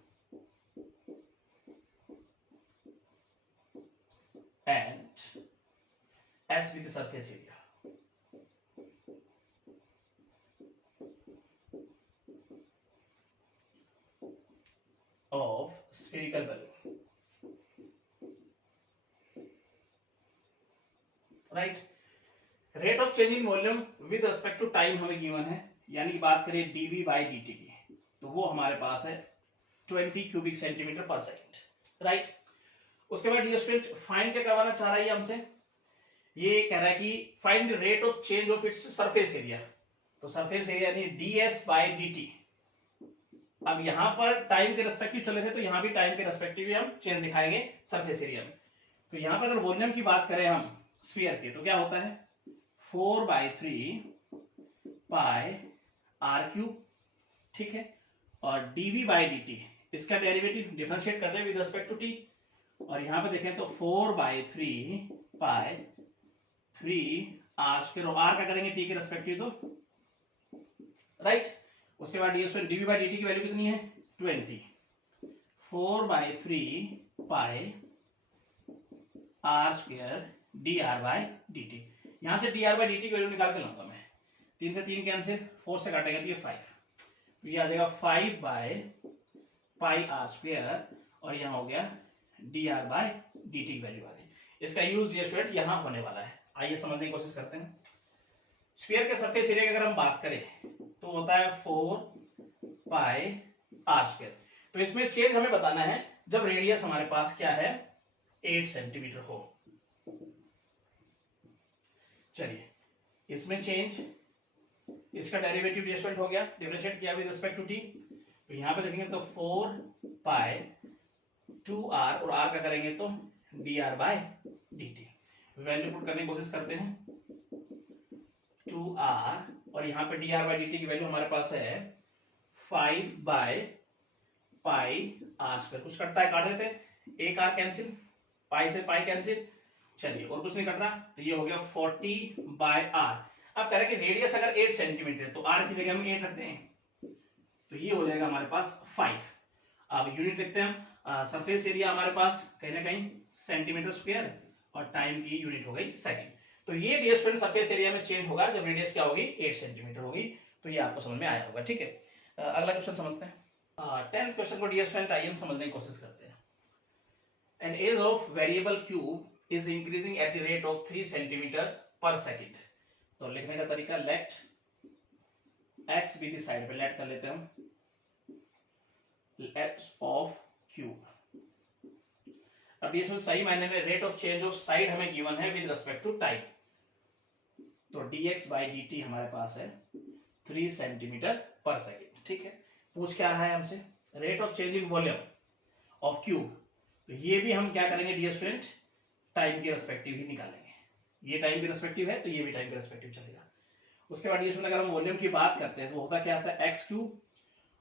and s be the surface area. Of spherical balloon, right? Rate of change in volume with respect to time हमें given है, यानी कि बात करें dv/dt की, तो वो हमारे पास है 20 cubic centimetre per second, right? उसके बाद ये स्टूडेंट फाइंड क्या करवाना चाह रहा है हमसे, ये कह रहा है कि find the rate of change of its surface area, तो सरफेस एरिया यानी ds/dt। अब यहां पर टाइम के रेस्पेक्टिव चले थे तो यहां भी टाइम के रेस्पेक्टिव ही हम चेंज दिखाएंगे सरफेस एरिया में। तो यहां पर अगर वॉल्यूम की बात करें हम स्फीयर के, तो क्या होता है 4/3 पाई r³, ठीक है, और dv/dt इसका डेरिवेटिव डिफरेंशिएट करते हैं विद रिस्पेक्ट टू t, और यहां पे देखें तो 4/3 पाई 3r², और r का करेंगे t के रेस्पेक्टिव, तो राइट। उसके बाद dv/dt की वैल्यू कितनी है 20, 4/3 पाई r² dr/dt। यहां से dr/dt की वैल्यू निकाल के लाऊंगा मैं, 3 से 3 कैंसिल, 4 से काटेगा तो ये 5, तो ये आ जाएगा 5/πr², और यहां हो गया dr/dt की वैल्यू आ गई। इसका यूज ये स्टूडेंट यहां होने वाला है। आइए समझने की कोशिश करते हैं। स्फीयर के सरफेस एरिया की अगर हम बात करें तो होता है 4πr²। तो इसमें चेंज हमें बताना है जब रेडियस हमारे पास क्या है 8 सेंटीमीटर हो। चलिए, इसमें चेंज, इसका डेरिवेटिव डिफरेंट हो गया, डिफरेंशिएट किया विद रिस्पेक्ट टू t, तो यहां पे देखेंगे तो 4π2r, और r का करेंगे तो dr/dt। वैल्यू पुट करने की कोशिश करते हैं, 2r, और यहाँ पे dr/dt की वैल्यू हमारे पास है 5/πr²। कुछ कटता है काट देते, एक r कैंसिल, पाई से पाई कैंसिल, चलिए और कुछ नहीं कट रहा, तो ये हो गया 40/r। अब कह रहे हैं कि रेडियस अगर 8 सेंटीमीटर है तो r की जगह हम 8 रखते हैं, तो ये हो जाएगा हमारे पास 5। अब यूनिट लिखते हैं हम, सरफेस एरिया हमारे पास कहीं ना कहीं सेंटीमीटर स्क्वायर, और टाइम की यूनिट हो गई सेकंड। तो ये डियर स्टूडेंट सरफेस एरिया में चेंज होगा जब रेडियस क्या होगी 8 सेंटीमीटर होगी। तो ये आपको समझ में आया होगा। ठीक है, अगला क्वेश्चन समझते हैं। 10th क्वेश्चन को डियर स्टूडेंट आइए हम समझने की कोशिश करते हैं। An edge of variable cube is increasing at the rate of 3 centimetre per second. तो लिखने का तरीका, लेट एक्स भी दी साइड पे लेट कर लेते हैं हम लेट ऑफ क्यूब। अब ये सही मायने में rate of change of side हमें गिवन है विद रिस्पेक्ट टू टाइम। तो dx बाई dt हमारे पास है 3 सेंटीमीटर पर सेकेंड। ठीक है, पूछ क्या रहा है हमसे rate of change in volume of cube. तो ये भी हम क्या करेंगे डियर स्टूडेंट, टाइम के रेस्पेक्टिव ही निकालेंगे। ये टाइम के रेस्पेक्टिव है तो ये भी टाइम के रेस्पेक्टिव चलेगा। उसके बाद ये अगर हम वॉल्यूम की बात करते हैं तो होता क्या आता है एक्स क्यूब,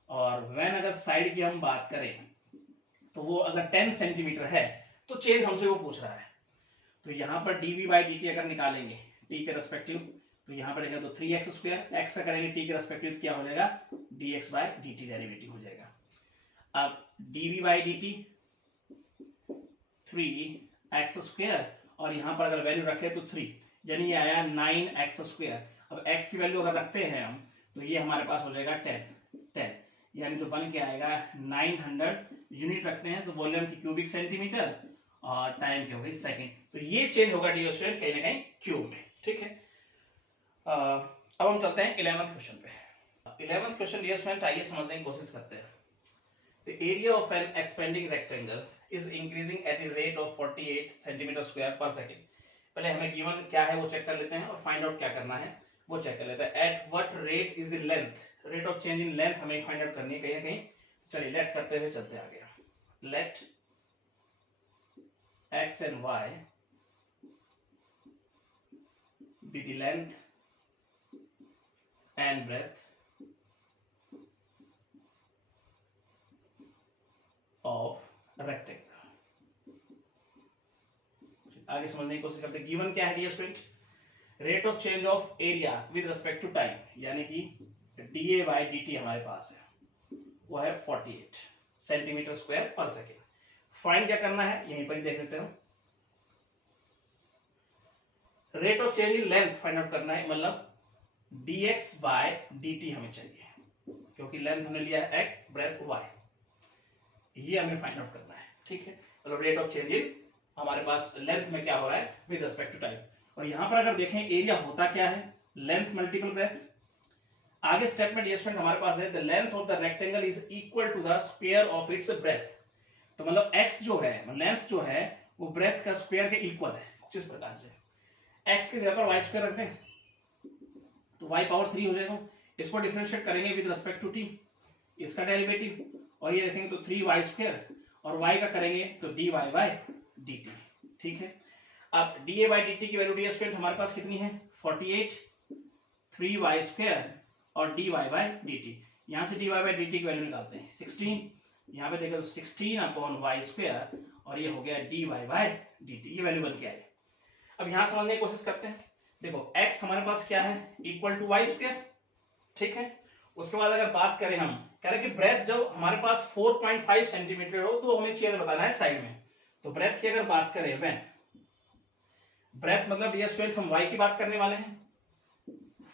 और व्हेन अगर साइड की हम बात करें तो वो अगर 10 सेंटीमीटर है तो चेंज हमसे वो पूछ रहा है। तो यहाँ पर dv बाई dt अगर निकालेंगे t के रेस्पेक्टिव तो यहाँ पर देखा तो 3x स्क्वायर, x का करेंगे t के रेस्पेक्टिव क्या हो जाएगा dx बाई dt डेरिवेटिव हो जाएगा। अब dv by dt 3x square और यहाँ पर अगर वैल्यू रखे तो 3, यानी ये आया 9x स्क्वायर। अब x की वैल्यू अगर रखते हैं हम तो ये हमारे पास हो जाएगा 10, यानी जो बन के आएगा 900 यूनिट रखते हैं तो वॉल्यूम की क्यूबिक सेंटीमीटर और टाइम की हो गई सेकंड। तो ये चेंज होगा डियर स्टूडेंट कहीं ना कहीं क्यूब में। ठीक है, अब हम चलते हैं 11th क्वेश्चन पे। 11th क्वेश्चन डियर स्टूडेंट आइए समझने की कोशिश करते हैं। The area of an expanding rectangle is increasing at the rate of 48 centimetre square per second. पहले हमें गिवन क्या है वो चेक कर लेते हैं और फाइंड आउट क्या करना है वो चेक कर लेते हैं। At what rate is the length, rate of change in length हमें फाइंड आउट करनी है कहीं ना कहीं। चलिए लेट करते हुए चलते आ गया। Let x and y be the length and breadth of rectangle। आगे समझने की कोशिश करते हैं। गिवन क्या है dear student, rate of change of area with respect to time, यानी कि dA बाई dt हमारे पास है वो है 48 सेंटीमीटर स्क्वायर पर सेकेंड। फाइंड क्या करना है यहीं पर ही देख लेते हैं। Rate of change in length find out करना है, मतलब dx बाय dt हमें चाहिए क्योंकि लेंथ हमने लिया है x, ब्रेथ y, ये हमें फाइंड आउट करना है। ठीक है, मतलब रेट ऑफ चेंज इन हमारे पास लेंथ में क्या हो रहा है विद रिस्पेक्ट टू टाइम। और यहां पर अगर देखें एरिया होता क्या है लेंथ मल्टीपल ब्रेथ। आगे स्टेप में डियर स्टूडेंट हमारे पास है the length of the rectangle is equal to the square of its breadth. तो मतलब x जो है लेंथ जो है वो ब्रेथ का स्क्वायर के इक्वल है। जिस प्रकार से x की जगह पर y स्क्वायर रखते हैं तो y पावर 3 हो जाएगा। इसको डिफरेंशिएट करेंगे विद रिस्पेक्ट टू t, इसका डेरिवेटिव, और ये देखेंगे तो 3y स्क्वायर और y का करेंगे तो dy बाय dt। ठीक है, अब dA बाय dt की वैल्यू डियर स्टूडेंट हमारे पास कितनी है 48, 3y स्क्वायर और dy बाय dt। यहां से dy बाय dt की वैल्यू निकालते हैं 16, यहाँ पे देखो 16 अपॉन वाई स्क्वायर और ये हो गया dy बाय dt, ये वैल्यू बन के आई। अब यहां समझने की कोशिश करते हैं। देखो x हमारे पास क्या है इक्वल टू वाई स्क्वायर। ठीक है, उसके बाद अगर बात करें हम कह रहे कि ब्रेथ जब हमारे पास 4.5 सेंटीमीटर हो तो हमें चेंज बताना है साइड में। तो ब्रेथ की अगर बात करें व्हेन ब्रेथ मतलब डियर स्टूडेंट हम y की बात करने वाले हैं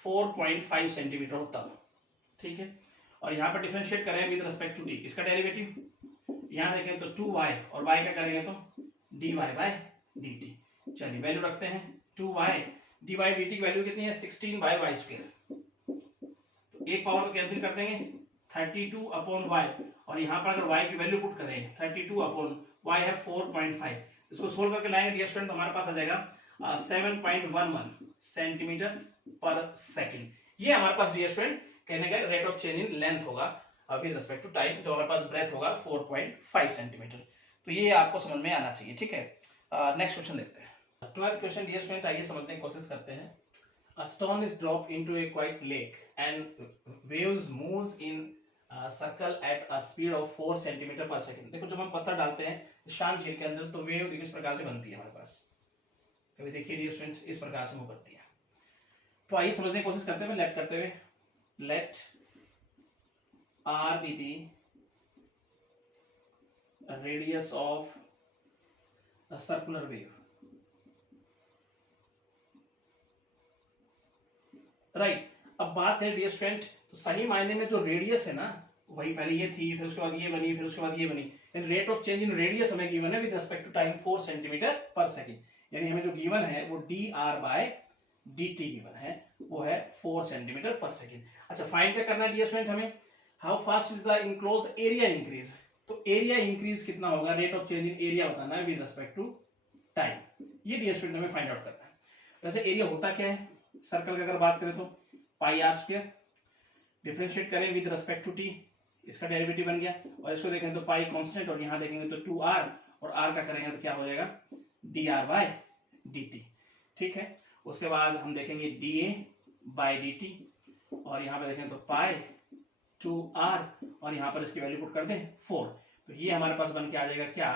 4.5 सेंटीमीटर हो तब। ठीक है, और यहाँ पर डिफरेंशिएट करें विद रिस्पेक्ट टू t, इसका डेरिवेटिव यहाँ देखें तो 2y और y का करेंगे तो dy बाय dt। चलिए वैल्यू रखते हैं 2y, dy बाय dt की वैल्यू कितनी है 16 बाय वाई स्क्वायर। तो एक पावर तो कैंसिल कर देंगे 32 अपॉन y, और यहाँ पर अगर y की वैल्यू पुट करें 32 अपॉन y है 4.5, इसको सोल्व करके लाएंगे डियर स्टूडेंट तो हमारे पास आ जाएगा 7.11 सेंटीमीटर पर सेकेंड। ये हमारे पास डियर स्टूडेंट कहने का rate of change in length होगा विद रिस्पेक्ट टू टाइम। तो हमारे पास ब्रेथ होगा 4.5 सेंटीमीटर। तो ये आपको समझ में आना चाहिए। ठीक है, नेक्स्ट क्वेश्चन देखते हैं। 12th क्वेश्चन डियर स्टूडेंट आइए समझने की कोशिश करते हैं। A stone is dropped into a quiet lake and waves moves in circle at a speed of 4 centimetre per second. देखो जब हम पत्थर डालते हैं शांत झील के अंदर तो वेव इस प्रकार से बनती है हमारे पास। कभी देखिए डियर स्टूडेंट इस प्रकार से मूव करती है। तो आइए समझने की कोशिश करते हैं लेट करते हुए। लेट r be the radius of a circular wave। Right, अब बात है डियर स्टूडेंट तो सही मायने में जो रेडियस है ना वही पहले ये थी, फिर उसके बाद ये बनी, फिर उसके बाद ये बनी। Rate of change in radius हमें गिवन है with respect to time 4 centimetre per second, यानी हमें जो गिवन है वो dr बाय dt गिवन है, वो है 4 सेंटीमीटर पर सेकेंड। अच्छा फाइंड क्या करना है डियर स्टूडेंट हमें, how fast is the enclose area increase. तो एरिया इंक्रीज कितना होगा, rate of change in area बताना है विद रिस्पेक्ट टू टाइम, ये डियर स्टूडेंट हमें फाइंड आउट करना है। वैसे एरिया होता क्या है, सर्कल की अगर बात करें तो पाई आर स्क्वायर, डिफरेंशिएट करें विद रिस्पेक्ट टू टी, इसका डेरिवेटिव बन गया, और इसको देखें तो पाई कांस्टेंट, और यहाँ देखेंगे तो 2r, और r का करेंगे तो क्या हो जाएगा dr बाय dt। ठीक है, उसके बाद हम देखेंगे dA बाय dt, और यहाँ पे देखें तो पाई 2r, और यहाँ पर इसकी वैल्यू पुट कर दें 4, तो ये हमारे पास बन के आ जाएगा क्या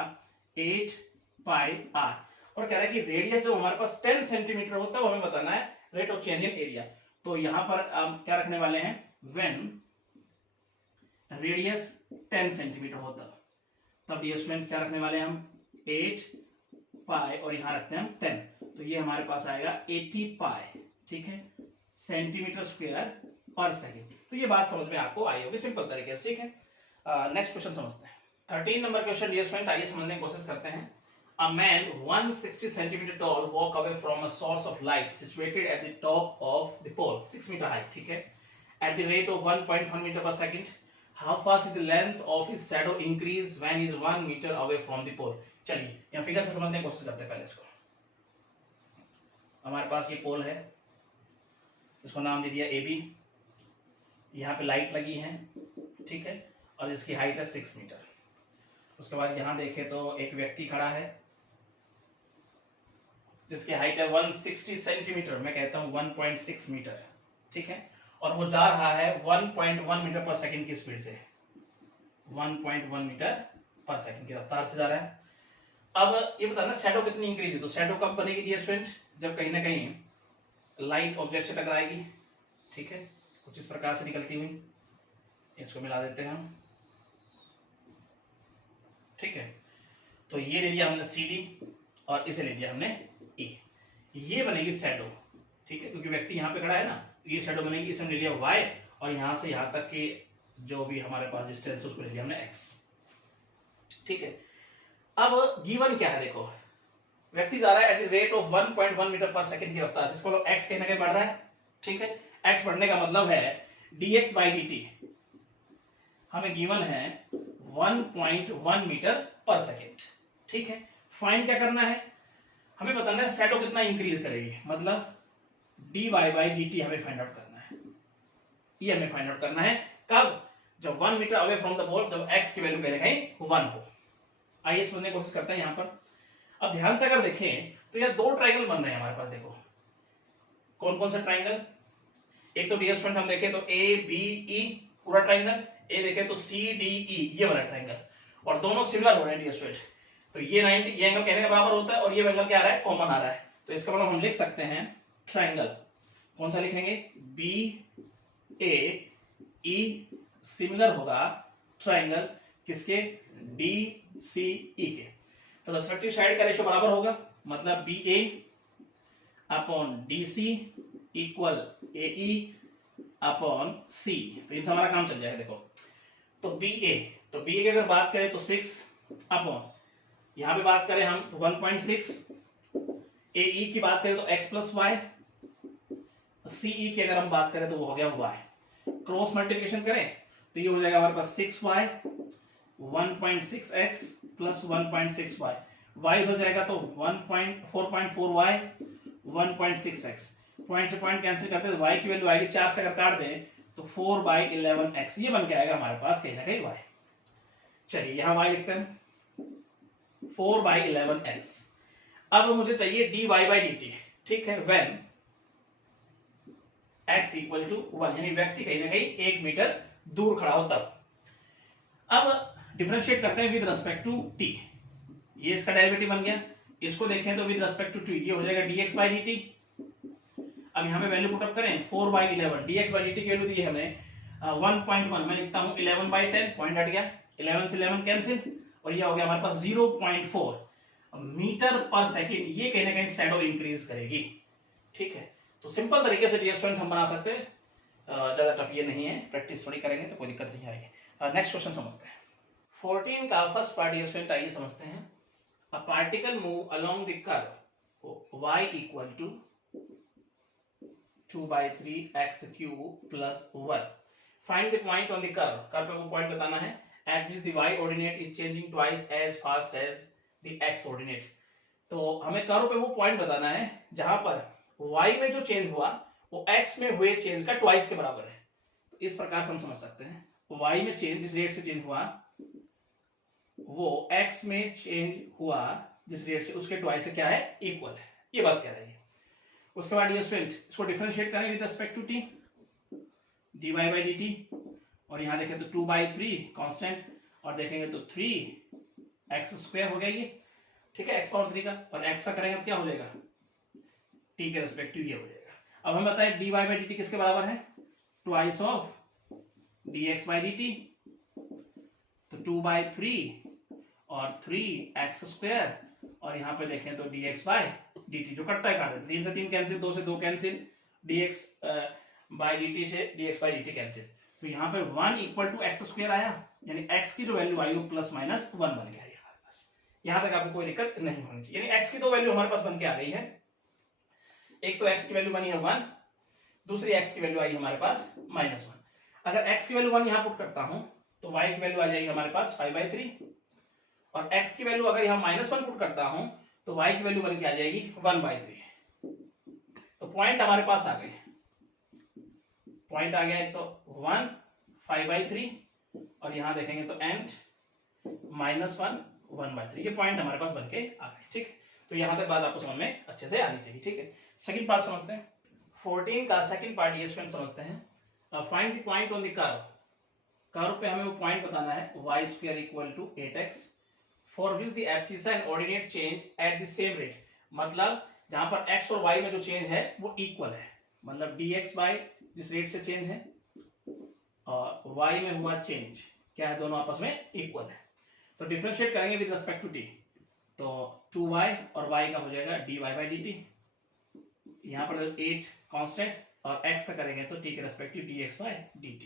8 पाई r। और कह रहा है कि रेडियस जब हमारे पास 10 सेंटीमीटर होता है वो हमें बताना है rate of change in area. तो यहाँ पर क्या रखने वाले हैं, व्हेन रेडियस 10 सेंटीमीटर होता तब डियर स्टूडेंट क्या रखने वाले हैं हम 8 पाई, और यहाँ रखते हैं हम 10, तो ये हमारे पास आएगा 80 पाई, ठीक है, सेंटीमीटर स्क्वायर पर सेकेंड। तो ये बात समझ में आपको आई होगी सिंपल तरीके से, ठीक है। नेक्स्ट क्वेश्चन समझते हैं, 13 नंबर क्वेश्चन डियर स्टूडेंट, आइए समझने की कोशिश करते हैं। A man 160 centimeter tall walk away from a source of light situated at the top of the pole, 6 meter height, ठीक है, at the rate of 1.1 meter per second. How fast is the length of his shadow increase when he is 1 meter away from the pole? चलिए यहाँ figure से समझने की कोशिश करते हैं। पहले इसको, हमारे पास ये पोल है, इसको नाम दे दिया AB, यहाँ पे लाइट लगी है, ठीक है, और इसकी हाइट है 6 मीटर। उसके बाद यहाँ देखें तो एक व्यक्ति खड़ा है जिसकी हाइट है 160 सेंटीमीटर, मैं कहता हूँ 1.6 मीटर, ठीक है, और वो जा रहा है 1.1 मीटर पर सेकंड की स्पीड से, 1.1 मीटर पर सेकंड की रफ्तार से जा रहा है। अब ये बताना शैडो कितनी इंक्रीज है, तो शैडो कब बनेगी डियर स्टूडेंट, जब कहीं ना कहीं लाइट ऑब्जेक्ट से टकराएगी, ठीक है, कुछ इस प्रकार से निकलती हुई, इसको मिला देते हैं हम, ठीक है, तो ये ले लिया हमने CD और इसे ले लिया हमने E, ये बनेगी शैडो, ठीक है, क्योंकि व्यक्ति यहाँ पे खड़ा है ना, तो ये शैडो बनेगी, इसे ले लिया Y, और यहाँ से यहाँ तक के जो भी हमारे पास डिस्टेंस है उसको ले लिया हमने X, ठीक है। अब गिवन क्या है, देखो व्यक्ति जा रहा है at the rate of 1.1 metre पर सेकंड की रफ्तार से, इसको x कहीं ना कहीं बढ़ रहा है, ठीक है, x बढ़ने का मतलब है dx by dt, हमें गिवन है 1.1 मीटर पर सेकेंड, ठीक है। फाइंड क्या करना है, हमें बताना है शैडो कितना इंक्रीज करेगी, मतलब dy by dt हमें फाइंड आउट करना है, ये हमें फाइंड आउट करना है कब, जब 1 metre away from the ball, जब x की वैल्यू कहीं ना कहीं 1 हो। आइए समझने की कोशिश करते हैं यहाँ पर। अब ध्यान से अगर देखें तो यह दो ट्रायंगल बन रहे हैं हमारे पास, देखो कौन कौन सा ट्रायंगल, एक तो डियर स्टूडेंट हम देखें तो ABE पूरा ट्रायंगल, ए देखें तो CDE ये वाला ट्रायंगल, और दोनों सिमिलर हो रहे हैं डियर स्टूडेंट, तो ये 90 ये एंगल कहने के बराबर होता है, और ये एंगल क्या आ रहा है, कॉमन आ रहा है, तो इसका मतलब हम लिख सकते हैं ट्रायंगल, कौन सा लिखेंगे, BAE सिमिलर होगा ट्रायंगल किसके, DCE के, तो रेस्पेक्टिव साइड का रेशियो बराबर होगा, मतलब BA upon DC equal AE upon C, तो इनसे हमारा काम चल जाएगा। देखो तो BA की अगर बात करें तो 6 अपॉन, यहां पे बात करें हम तो 1.6, AE की बात करें तो x प्लस वाई, CE की अगर हम बात करें तो वो हो गया y, क्रॉस मल्टीप्लिकेशन करें तो ये हो जाएगा हमारे पास 6y 1.6x plus 1.6y, y हो जाएगा तो 4.4y 1.6x, पॉइंट से पॉइंट कैंसिल करते हैं तो y की वैल्यू आएगी 4 से अगर काट दें तो 4/11x, ये बन के आएगा हमारे पास कहीं ना कहीं y। चलिए यहां y लिखते हैं 4/11x। अब मुझे चाहिए dy by dt, ठीक है, when x इक्वल टू 1, यानी व्यक्ति कहीं ना कहीं 1 मीटर दूर खड़ा हो तब। अब डिफरेंशिएट करते हैं विद रिस्पेक्ट टू t, ये इसका डेरिवेटिव बन गया, इसको देखें तो विद रिस्पेक्ट टू t ये हो जाएगा dx by dt। अब यहाँ पे वैल्यू पुट अप करें 4/11, dx by dt की वैल्यू दी है हमने 1.1, मैं लिखता हूँ 11/10, पॉइंट हट गया, 11 से 11 कैंसिल, और ये हो गया हमारे पास 0.4 मीटर पर सेकंड, ये कहीं ना कहीं शैडो इंक्रीज करेगी, ठीक है। तो सिंपल तरीके से डियर स्टूडेंट हम बना सकते हैं, ज्यादा टफ ये नहीं है, प्रैक्टिस थोड़ी करेंगे तो कोई दिक्कत नहीं आएगी। नेक्स्ट क्वेश्चन समझते हैं, 14 का फर्स्ट पार्ट डियर स्टूडेंट, आइए समझते हैं। A particle move along the curve y equal to 2/3x³ plus 1। Find the point on the curve. Curve पे वो पॉइंट बताना है at which the y ordinate is changing twice as fast as the x ordinate. तो हमें curve पे वो पॉइंट बताना है जहां पर y में जो चेंज हुआ वो x में हुए चेंज का ट्वाइस के बराबर है। तो इस प्रकार से हम समझ सकते हैं y में चेंज जिस रेट से चेंज हुआ वो x में चेंज हुआ जिस रेट से उसके ट्वाइस से क्या है, इक्वल है। ये बात कह रही है। उसके बाद डियर स्टूडेंट इसको डिफरेंशिएट करें with respect to t, dy by dt, और यहां देखें तो 2/3 कांस्टेंट और देखेंगे तो 3x² हो गया ये, ठीक है, x पावर 3 का, और x का करेंगे तो क्या हो जाएगा, t के रिस्पेक्टिव ये हो जाएगा। अब हम बताएं dy बाई dt किसके बराबर है, twice of dx by dt, तो 2/3 और 3x², और यहां पे देखें तो dx बाई dt जो कटता है काट देते, 3 से 3 कैंसिल, 2 से 2 कैंसिल, dx बाई dt से dx बाई dt कैंसिल, तो यहाँ पे 1 इक्वल टू x² आया, यानी x की जो वैल्यू आई वो प्लस माइनस 1 बन गया हमारे पास। यहाँ तक आपको कोई दिक्कत नहीं होनी चाहिए, यानी x की दो वैल्यू हमारे पास बन के आ गई है। एक तो x की वैल्यू बनी है 1, दूसरी x की वैल्यू आई हमारे पास -1। अगर x की वैल्यू 1 यहाँ पुट करता हूँ तो y की वैल्यू आ जाएगी हमारे पास 5/3, और x की वैल्यू अगर यहाँ -1 पुट करता हूँ तो y की वैल्यू बन के आ जाएगी 1/3। तो पॉइंट हमारे पास आ गए, पॉइंट आ गया एक तो 1 5/3 और यहां देखेंगे तो एंड -1 1/3, ये पॉइंट हमारे पास बनके आ गए, ठीक है। तो यहां तक बात आपको समझ में अच्छे से आनी चाहिए, ठीक है। सेकंड पार्ट समझते हैं, 14 का सेकंड पार्ट ये स्टूडेंट समझते हैं। Find the point on the curve. Curve पे हमें वो पॉइंट बताना है y² equal to 8x for which the abscissa and ordinate change at the same rate. मतलब जहां पर x और y में जो चेंज है वो इक्वल है, मतलब dx बाई जिस रेट से चेंज है और y में हुआ चेंज क्या है, दोनों आपस में इक्वल है। तो डिफरेंशिएट करेंगे विद रिस्पेक्ट टू t, तो 2y और y का हो जाएगा dy बाई dt, यहाँ पर 8 कांस्टेंट और x का करेंगे तो t के रिस्पेक्टिव dx बाई dt।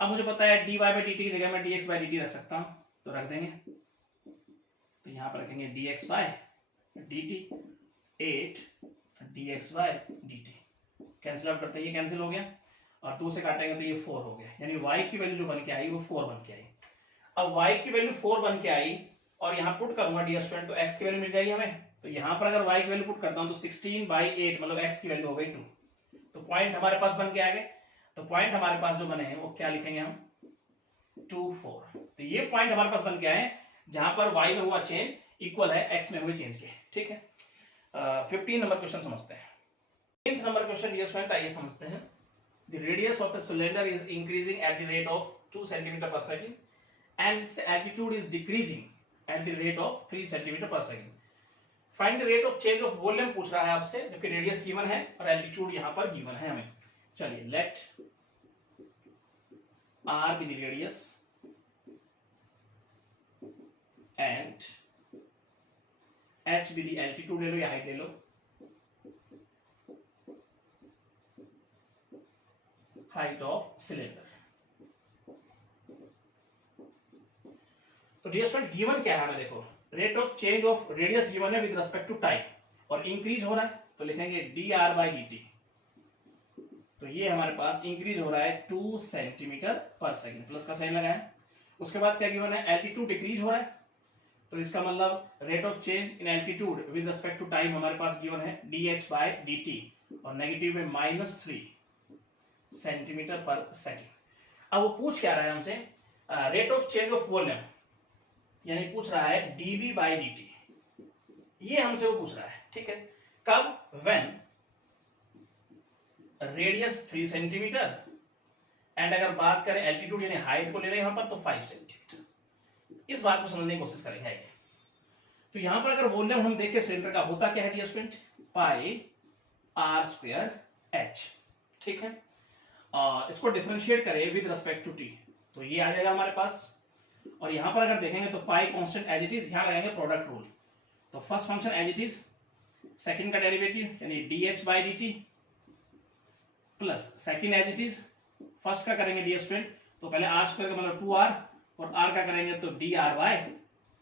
अब मुझे पता है dy बाई dt की जगह मैं dx बाई dt रख सकता हूँ, तो रख देंगे, तो यहाँ पर रखेंगे dx by dt, 8 dx by dt, cancel out करते हैं, ये कैंसिल हो गया, और 2 से काटेंगे तो ये 4 हो गया, यानी y की वैल्यू जो बन के आई वो 4 बन के आई। अब y की वैल्यू 4 बन के आई और यहाँ पुट करूंगा डियर स्टूडेंट तो x की वैल्यू मिल जाएगी हमें, तो यहाँ पर अगर y की वैल्यू पुट करता हूँ तो 16/8 मतलब x की वैल्यू हो गई 2। तो पॉइंट हमारे पास बन के आ गए, तो पॉइंट हमारे पास जो बने हैं वो क्या लिखेंगे हम 2 4। तो ये पॉइंट हमारे पास बन के आए जहां पर y में हुआ चेंज इक्वल है x में हुए चेंज के, ठीक है। 15 नंबर क्वेश्चन समझते हैं। 10th नंबर क्वेश्चन ये स्टूडेंट आइए समझते हैं। The radius of a cylinder is increasing at the rate of 2 cm per second and its altitude is decreasing at the rate of 3 cm per second. Find the rate of change of volume पूछ रहा है आपसे, जबकि radius given है और altitude यहाँ पर given है हमें। चलिए late r be the radius and h be the altitude ले लो या हाइट ले लो, हाइट ऑफ सिलेंडर। तो डियर स्टूडेंट गिवन क्या है हमें, देखो rate of change of radius given है विद रिस्पेक्ट टू टाइम और इंक्रीज हो रहा है, तो लिखेंगे dr बाई dt, तो ये हमारे पास इंक्रीज हो रहा है 2 सेंटीमीटर पर सेकंड, प्लस का साइन लगाया। उसके बाद क्या गिवन है, एल्टीट्यूड डिक्रीज हो रहा है, तो इसका मतलब rate of change in altitude with respect to time हमारे पास गिवन है dh बाई dt और नेगेटिव में -3 सेंटीमीटर पर सेकंड। अब वो पूछ क्या रहा है हमसे, rate of change of volume, यानी पूछ रहा है dv बाई dt, ये हमसे वो पूछ रहा है, ठीक है। कब, व्हेन रेडियस 3 सेंटीमीटर एंड अगर बात करें एल्टीट्यूड यानी हाइट को ले रहे हैं यहां पर तो 5 सेंटीमीटर। इस बात को समझने की कोशिश करेंगे। तो यहां पर अगर वॉल्यूम हम देखें सिलेंडर का होता क्या है डियर स्टूडेंट, पाई r स्क्वायर h, ठीक है। इसको डिफरेंशिएट करें विद रिस्पेक्ट टू t, तो ये आ जाएगा हमारे पास, और यहां पर अगर देखेंगे तो pi constant as it is, यहां लगाएंगे प्रोडक्ट रूल, तो first function as it is, second का डेरिवेटिव यानी dh by dt plus second as it is, first का करेंगे डियर स्टूडेंट तो पहले r स्क्वायर का मतलब 2r और r का करेंगे तो dr बाई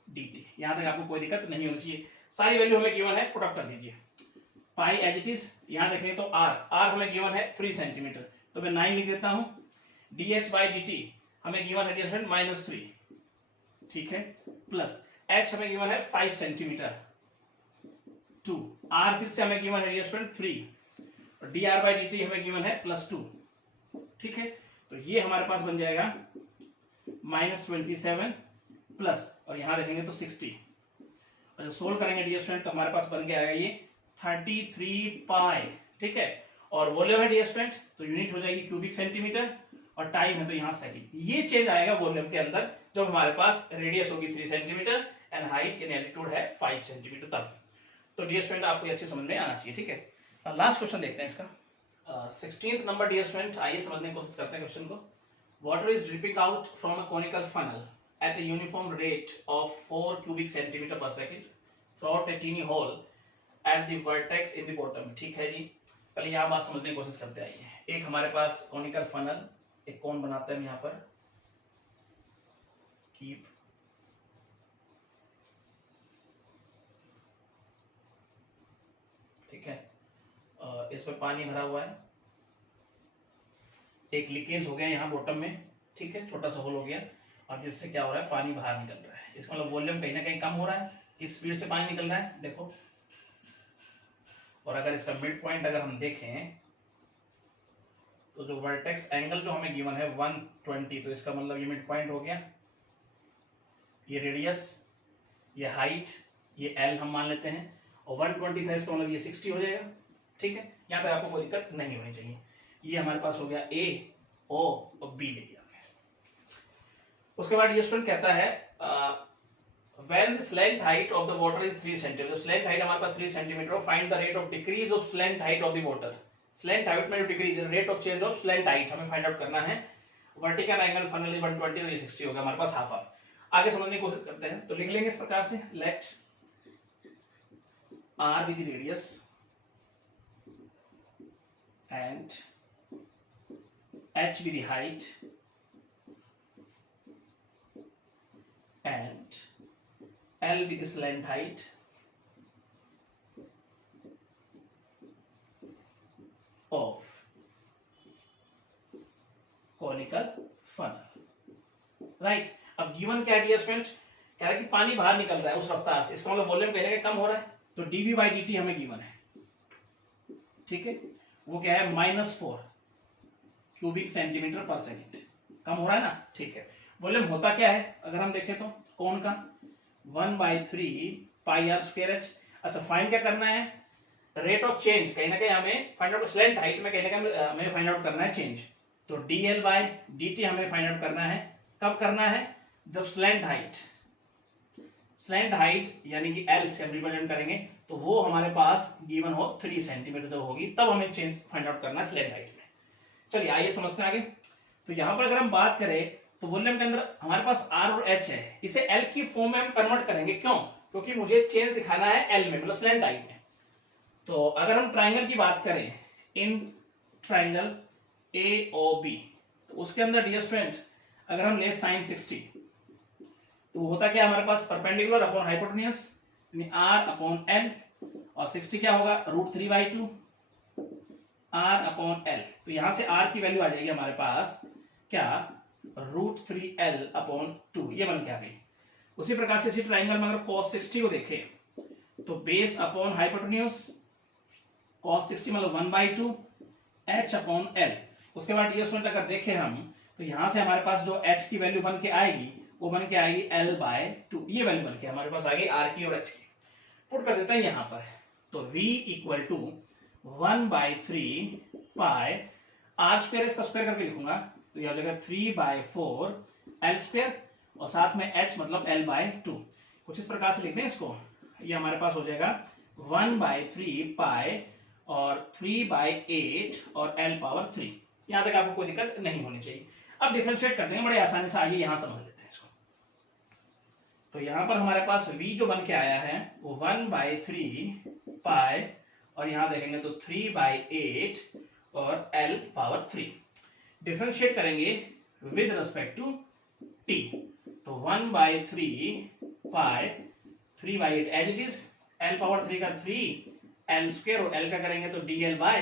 dt। यहां तक आपको कोई दिक्कत नहीं होनी चाहिए, सारी वैल्यू हमें गिवन है, पुट अप कर दीजिए। पाई एज इट इज, यहाँ देखेंगे तो आर हमें गिवन है 3 सेंटीमीटर, तो मैं 9 लिख देता हूं। dh बाई dt हमें गिवन है डियर स्टूडेंट -3, ठीक है, प्लस h हमें गिवन है 5 सेंटीमीटर 2, r फिर से हमें गिवन है डियर स्टूडेंट 3 और dr बाई dt हमें गिवन है +2, ठीक है। तो ये हमारे पास बन जाएगा -27 प्लस, और यहां देखेंगे तो 60, और जब सोल्व करेंगे डियर स्टूडेंट तो हमारे पास बन के आएगा ये 33 पाई, ठीक है। और वॉल्यूम है डियर स्टूडेंट तो यूनिट हो जाएगी क्यूबिक सेंटीमीटर, और टाइम है तो यहाँ सेकंड। ये चेंज आएगा वॉल्यूम के अंदर जब हमारे पास रेडियस होगी 3 centimetre and height in altitude है 5 सेंटीमीटर तब। तो डियर स्टूडेंट आपको ये अच्छे समझ में आना चाहिए, ठीक है। लास्ट क्वेश्चन देखते हैं इसका 16th नंबर डियर स्टूडेंट, आइए समझने की कोशिश करते हैं क्वेश्चन को। Water is dripping out from a conical funnel at a uniform rate of 4 cubic centimeter per second throughout a teeny hole at the vertex in the bottom, ठीक है जी। पहले यहाँ बात समझने की कोशिश करते आइए। एक हमारे पास कॉनिकल फनल, एक कौन बनाते हैं यहाँ पर, कीप, ठीक है, इसमें पानी भरा हुआ है, एक लीकेज हो गया यहाँ बॉटम में, ठीक है, छोटा सा होल हो गया, और जिससे क्या हो रहा है पानी बाहर निकल रहा है। इसका मतलब वॉल्यूम कहीं ना कहीं कम हो रहा है, इस स्पीड से पानी निकल रहा है, देखो। और अगर इसका मिड पॉइंट अगर हम देखें तो जो वर्टेक्स एंगल जो हमें गिवन है 120, तो इसका मतलब ये मिड पॉइंट हो गया, ये रेडियस, ये हाइट, ये एल हम मान लेते हैं, और 120 था, इसका मतलब ये 60 हो जाएगा, ठीक है। यहाँ पे आपको कोई दिक्कत नहीं होनी चाहिए। ये हमारे पास हो गया ए, ओ और बी ले लिया। उसके बाद ये स्टूडेंट कहता है when the slant height of the water is 3 cm, slant height हमारे पास 3 cm, find the rate of decrease of slant height of the water। slant height में जो decrease, rate of change of slant height हमें find out करना है। Vertical angle funnel 120, तो ये 60 होगा हमारे पास, हाफ हाफ। आगे समझने की कोशिश करते हैं, तो लिख लेंगे इस प्रकार से, late r be the radius and h be the height and L be the slant height of conical funnel, right. अब गिवन क्या है डियर स्टूडेंट, कह रहा है कि पानी बाहर निकल रहा है उस रफ्तार से, इसका मतलब वॉल्यूम कहीं ना कहीं कम हो रहा है, तो dv by dt हमें गिवन है, ठीक है, वो क्या है -4 क्यूबिक सेंटीमीटर पर सेकेंड, कम हो रहा है ना, ठीक है। वॉल्यूम होता क्या है अगर हम देखें तो कौन का 1/3 पाई आर स्क्वायर एच। अच्छा, फाइंड क्या करना है, रेट ऑफ चेंज, कहीं ना कहीं हमें फाइंड आउट, स्लैंट हाइट में कहीं ना कहीं हमें फाइंड आउट करना है चेंज, तो dl बाय dt हमें फाइंड आउट करना है। कब करना है, जब स्लैंट हाइट यानी कि L से हम रिप्रेजेंट करेंगे, तो वो हमारे पास गिवन हो 3 सेंटीमीटर जब होगी, तब हमें चेंज फाइंड आउट करना है स्लैंट हाइट में। चलिए आइए समझते हैं आगे। तो यहां पर अगर हम बात करें तो वॉल्यूम के अंदर हमारे पास R और H है, इसे L की फॉर्म में हम कन्वर्ट करेंगे, क्यों, क्योंकि मुझे चेंज दिखाना है L में, मतलब स्लैंट हाइट में। तो अगर हम ट्राइंगल की बात करें, इन ट्राइंगल AOB, तो उसके अंदर डियर स्टूडेंट अगर हम ले sin 60, तो होता क्या हमारे पास परपेंडिकुलर अपॉन हाइपोटेन्यूज, यानी R अपॉन L, और 60 क्या होगा √3/2 R अपॉन L। तो यहां से R की वैल्यू आ जाएगी हमारे पास क्या, √3L अपॉन 2, ये बन के आ गई। उसी प्रकार से इसी ट्राइंगल में अगर cos 60 को देखें तो बेस अपॉन हाइपोटेन्यूज, cos 60 मतलब 1/2 H अपॉन L। उसके बाद ये स्टूडेंट अगर देखें हम, तो यहां से हमारे पास जो H की वैल्यू बन के आएगी वो बन के आएगी L/2, ये वैल्यू बन के हमारे पास आ गई R की और H की। पुट कर देते हैं यहां पर, तो V equal to 1/3 pi R square, इसका स्क्वायर करके लिखूंगा तो यह हो जाएगा 3/4 L स्क्वायर, और साथ में H मतलब L/2, कुछ इस प्रकार से लिख दें इसको। ये हमारे पास हो जाएगा 1/3 पाई और 3/8 और L/3। यहां तक आपको कोई दिक्कत नहीं होनी चाहिए। अब डिफरेंशिएट करते हैं बड़े आसानी से, आइए यहां समझ लेते हैं इसको। तो यहां पर हमारे पास V जो बन के आया है वो 1/3 पाई, और यहां देखेंगे तो 3/8 और L/3। डिफरेंशिएट करेंगे विद रिस्पेक्ट टू t, तो 1/3 पाई 3/8 एज इट इज, L/3 का 3, एल स्क्वायर और एल का करेंगे तो D L by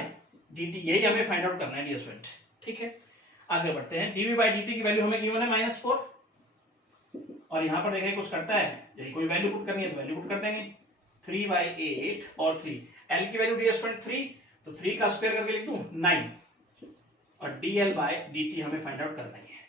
D T, यही हमें फाइंड आउट करना है डियर स्टूडेंट। ठीक है, आगे बढ़ते हैं। डीवी बाई डी टी की वैल्यू हमें गिवन है -4 और यहाँ पर देखिए कुछ करता है, यही कोई वैल्यू पुट करनी है तो वैल्यू पुट कर देंगे 3/8 और 3, एल की वैल्यू डियर स्टूडेंट 3, तो 3 का स्क्वायर करके लिख दूं 9 और dl बाय dt हमें फाइंड आउट करना ही है।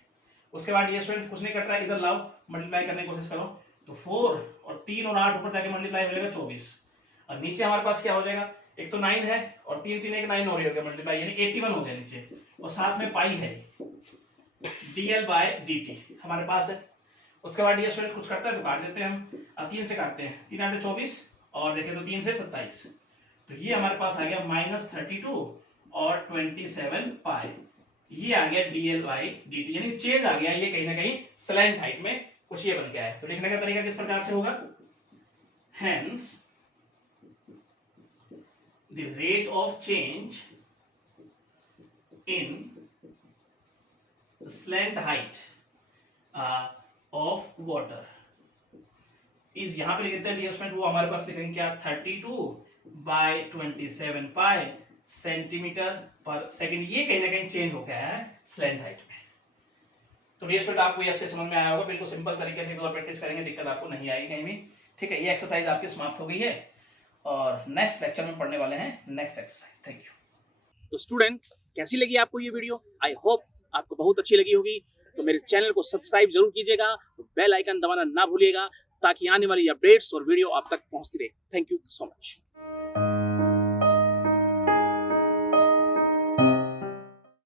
उसके बाद डियर स्टूडेंट कुछ नहीं कट रहा है, इधर लाओ मल्टीप्लाई करने की कोशिश करो, तो 4 और 3 और 8 ऊपर जाके मल्टीप्लाई मिलेगा 24 और नीचे हमारे पास क्या हो जाएगा, एक तो 9 है और 3 3 एक 9 और हो गया मल्टीप्लाई, यानी 81 हो गया नीचे और साथ में पाई है dl बाय dt हमारे पास है। उसके बाद डियर स्टूडेंट कुछ करता है तो काट देते हैं हम, 3 से काटते हैं, 3 8 24 और देखें तो 3 से 27, तो ये हमारे पास आ गया -32 और 27 पाई, ये आ गया dl बाई dt, यानी चेंज आ गया ये कहीं ना कहीं स्लैंट हाइट में कुछ ये बन गया है। तो लिखने का तरीका किस प्रकार से होगा, hence the rate of change in slant height of water is, यहां पे लिख देते हैं डियर स्टूडेंट, वो हमारे पास लिखेंगे क्या 32/27 पाई सेंटीमीटर पर सेकंड, ये कहीं ना कहीं चेंज हो गया है स्लैंट हाइट में। तो डियर स्टूडेंट आपको ये अच्छे समझ में आया होगा, बिल्कुल सिंपल तरीके से एक प्रैक्टिस करेंगे, दिक्कत आपको नहीं आएगी कहीं भी। ठीक है, ये एक्सरसाइज आपकी समाप्त हो गई है और नेक्स्ट लेक्चर में पढ़ने वाले हैं नेक्स्ट एक्सरसाइज। Thank you. तो स्टूडेंट कैसी लगी आपको ये वीडियो, आई होप आपको बहुत अच्छी लगी होगी। तो मेरे चैनल को सब्सक्राइब जरूर कीजिएगा, बेल आइकन दबाना ना भूलिएगा ताकि आने वाली अपडेट्स और वीडियो आप तक पहुंचती रहे। Thank you so much.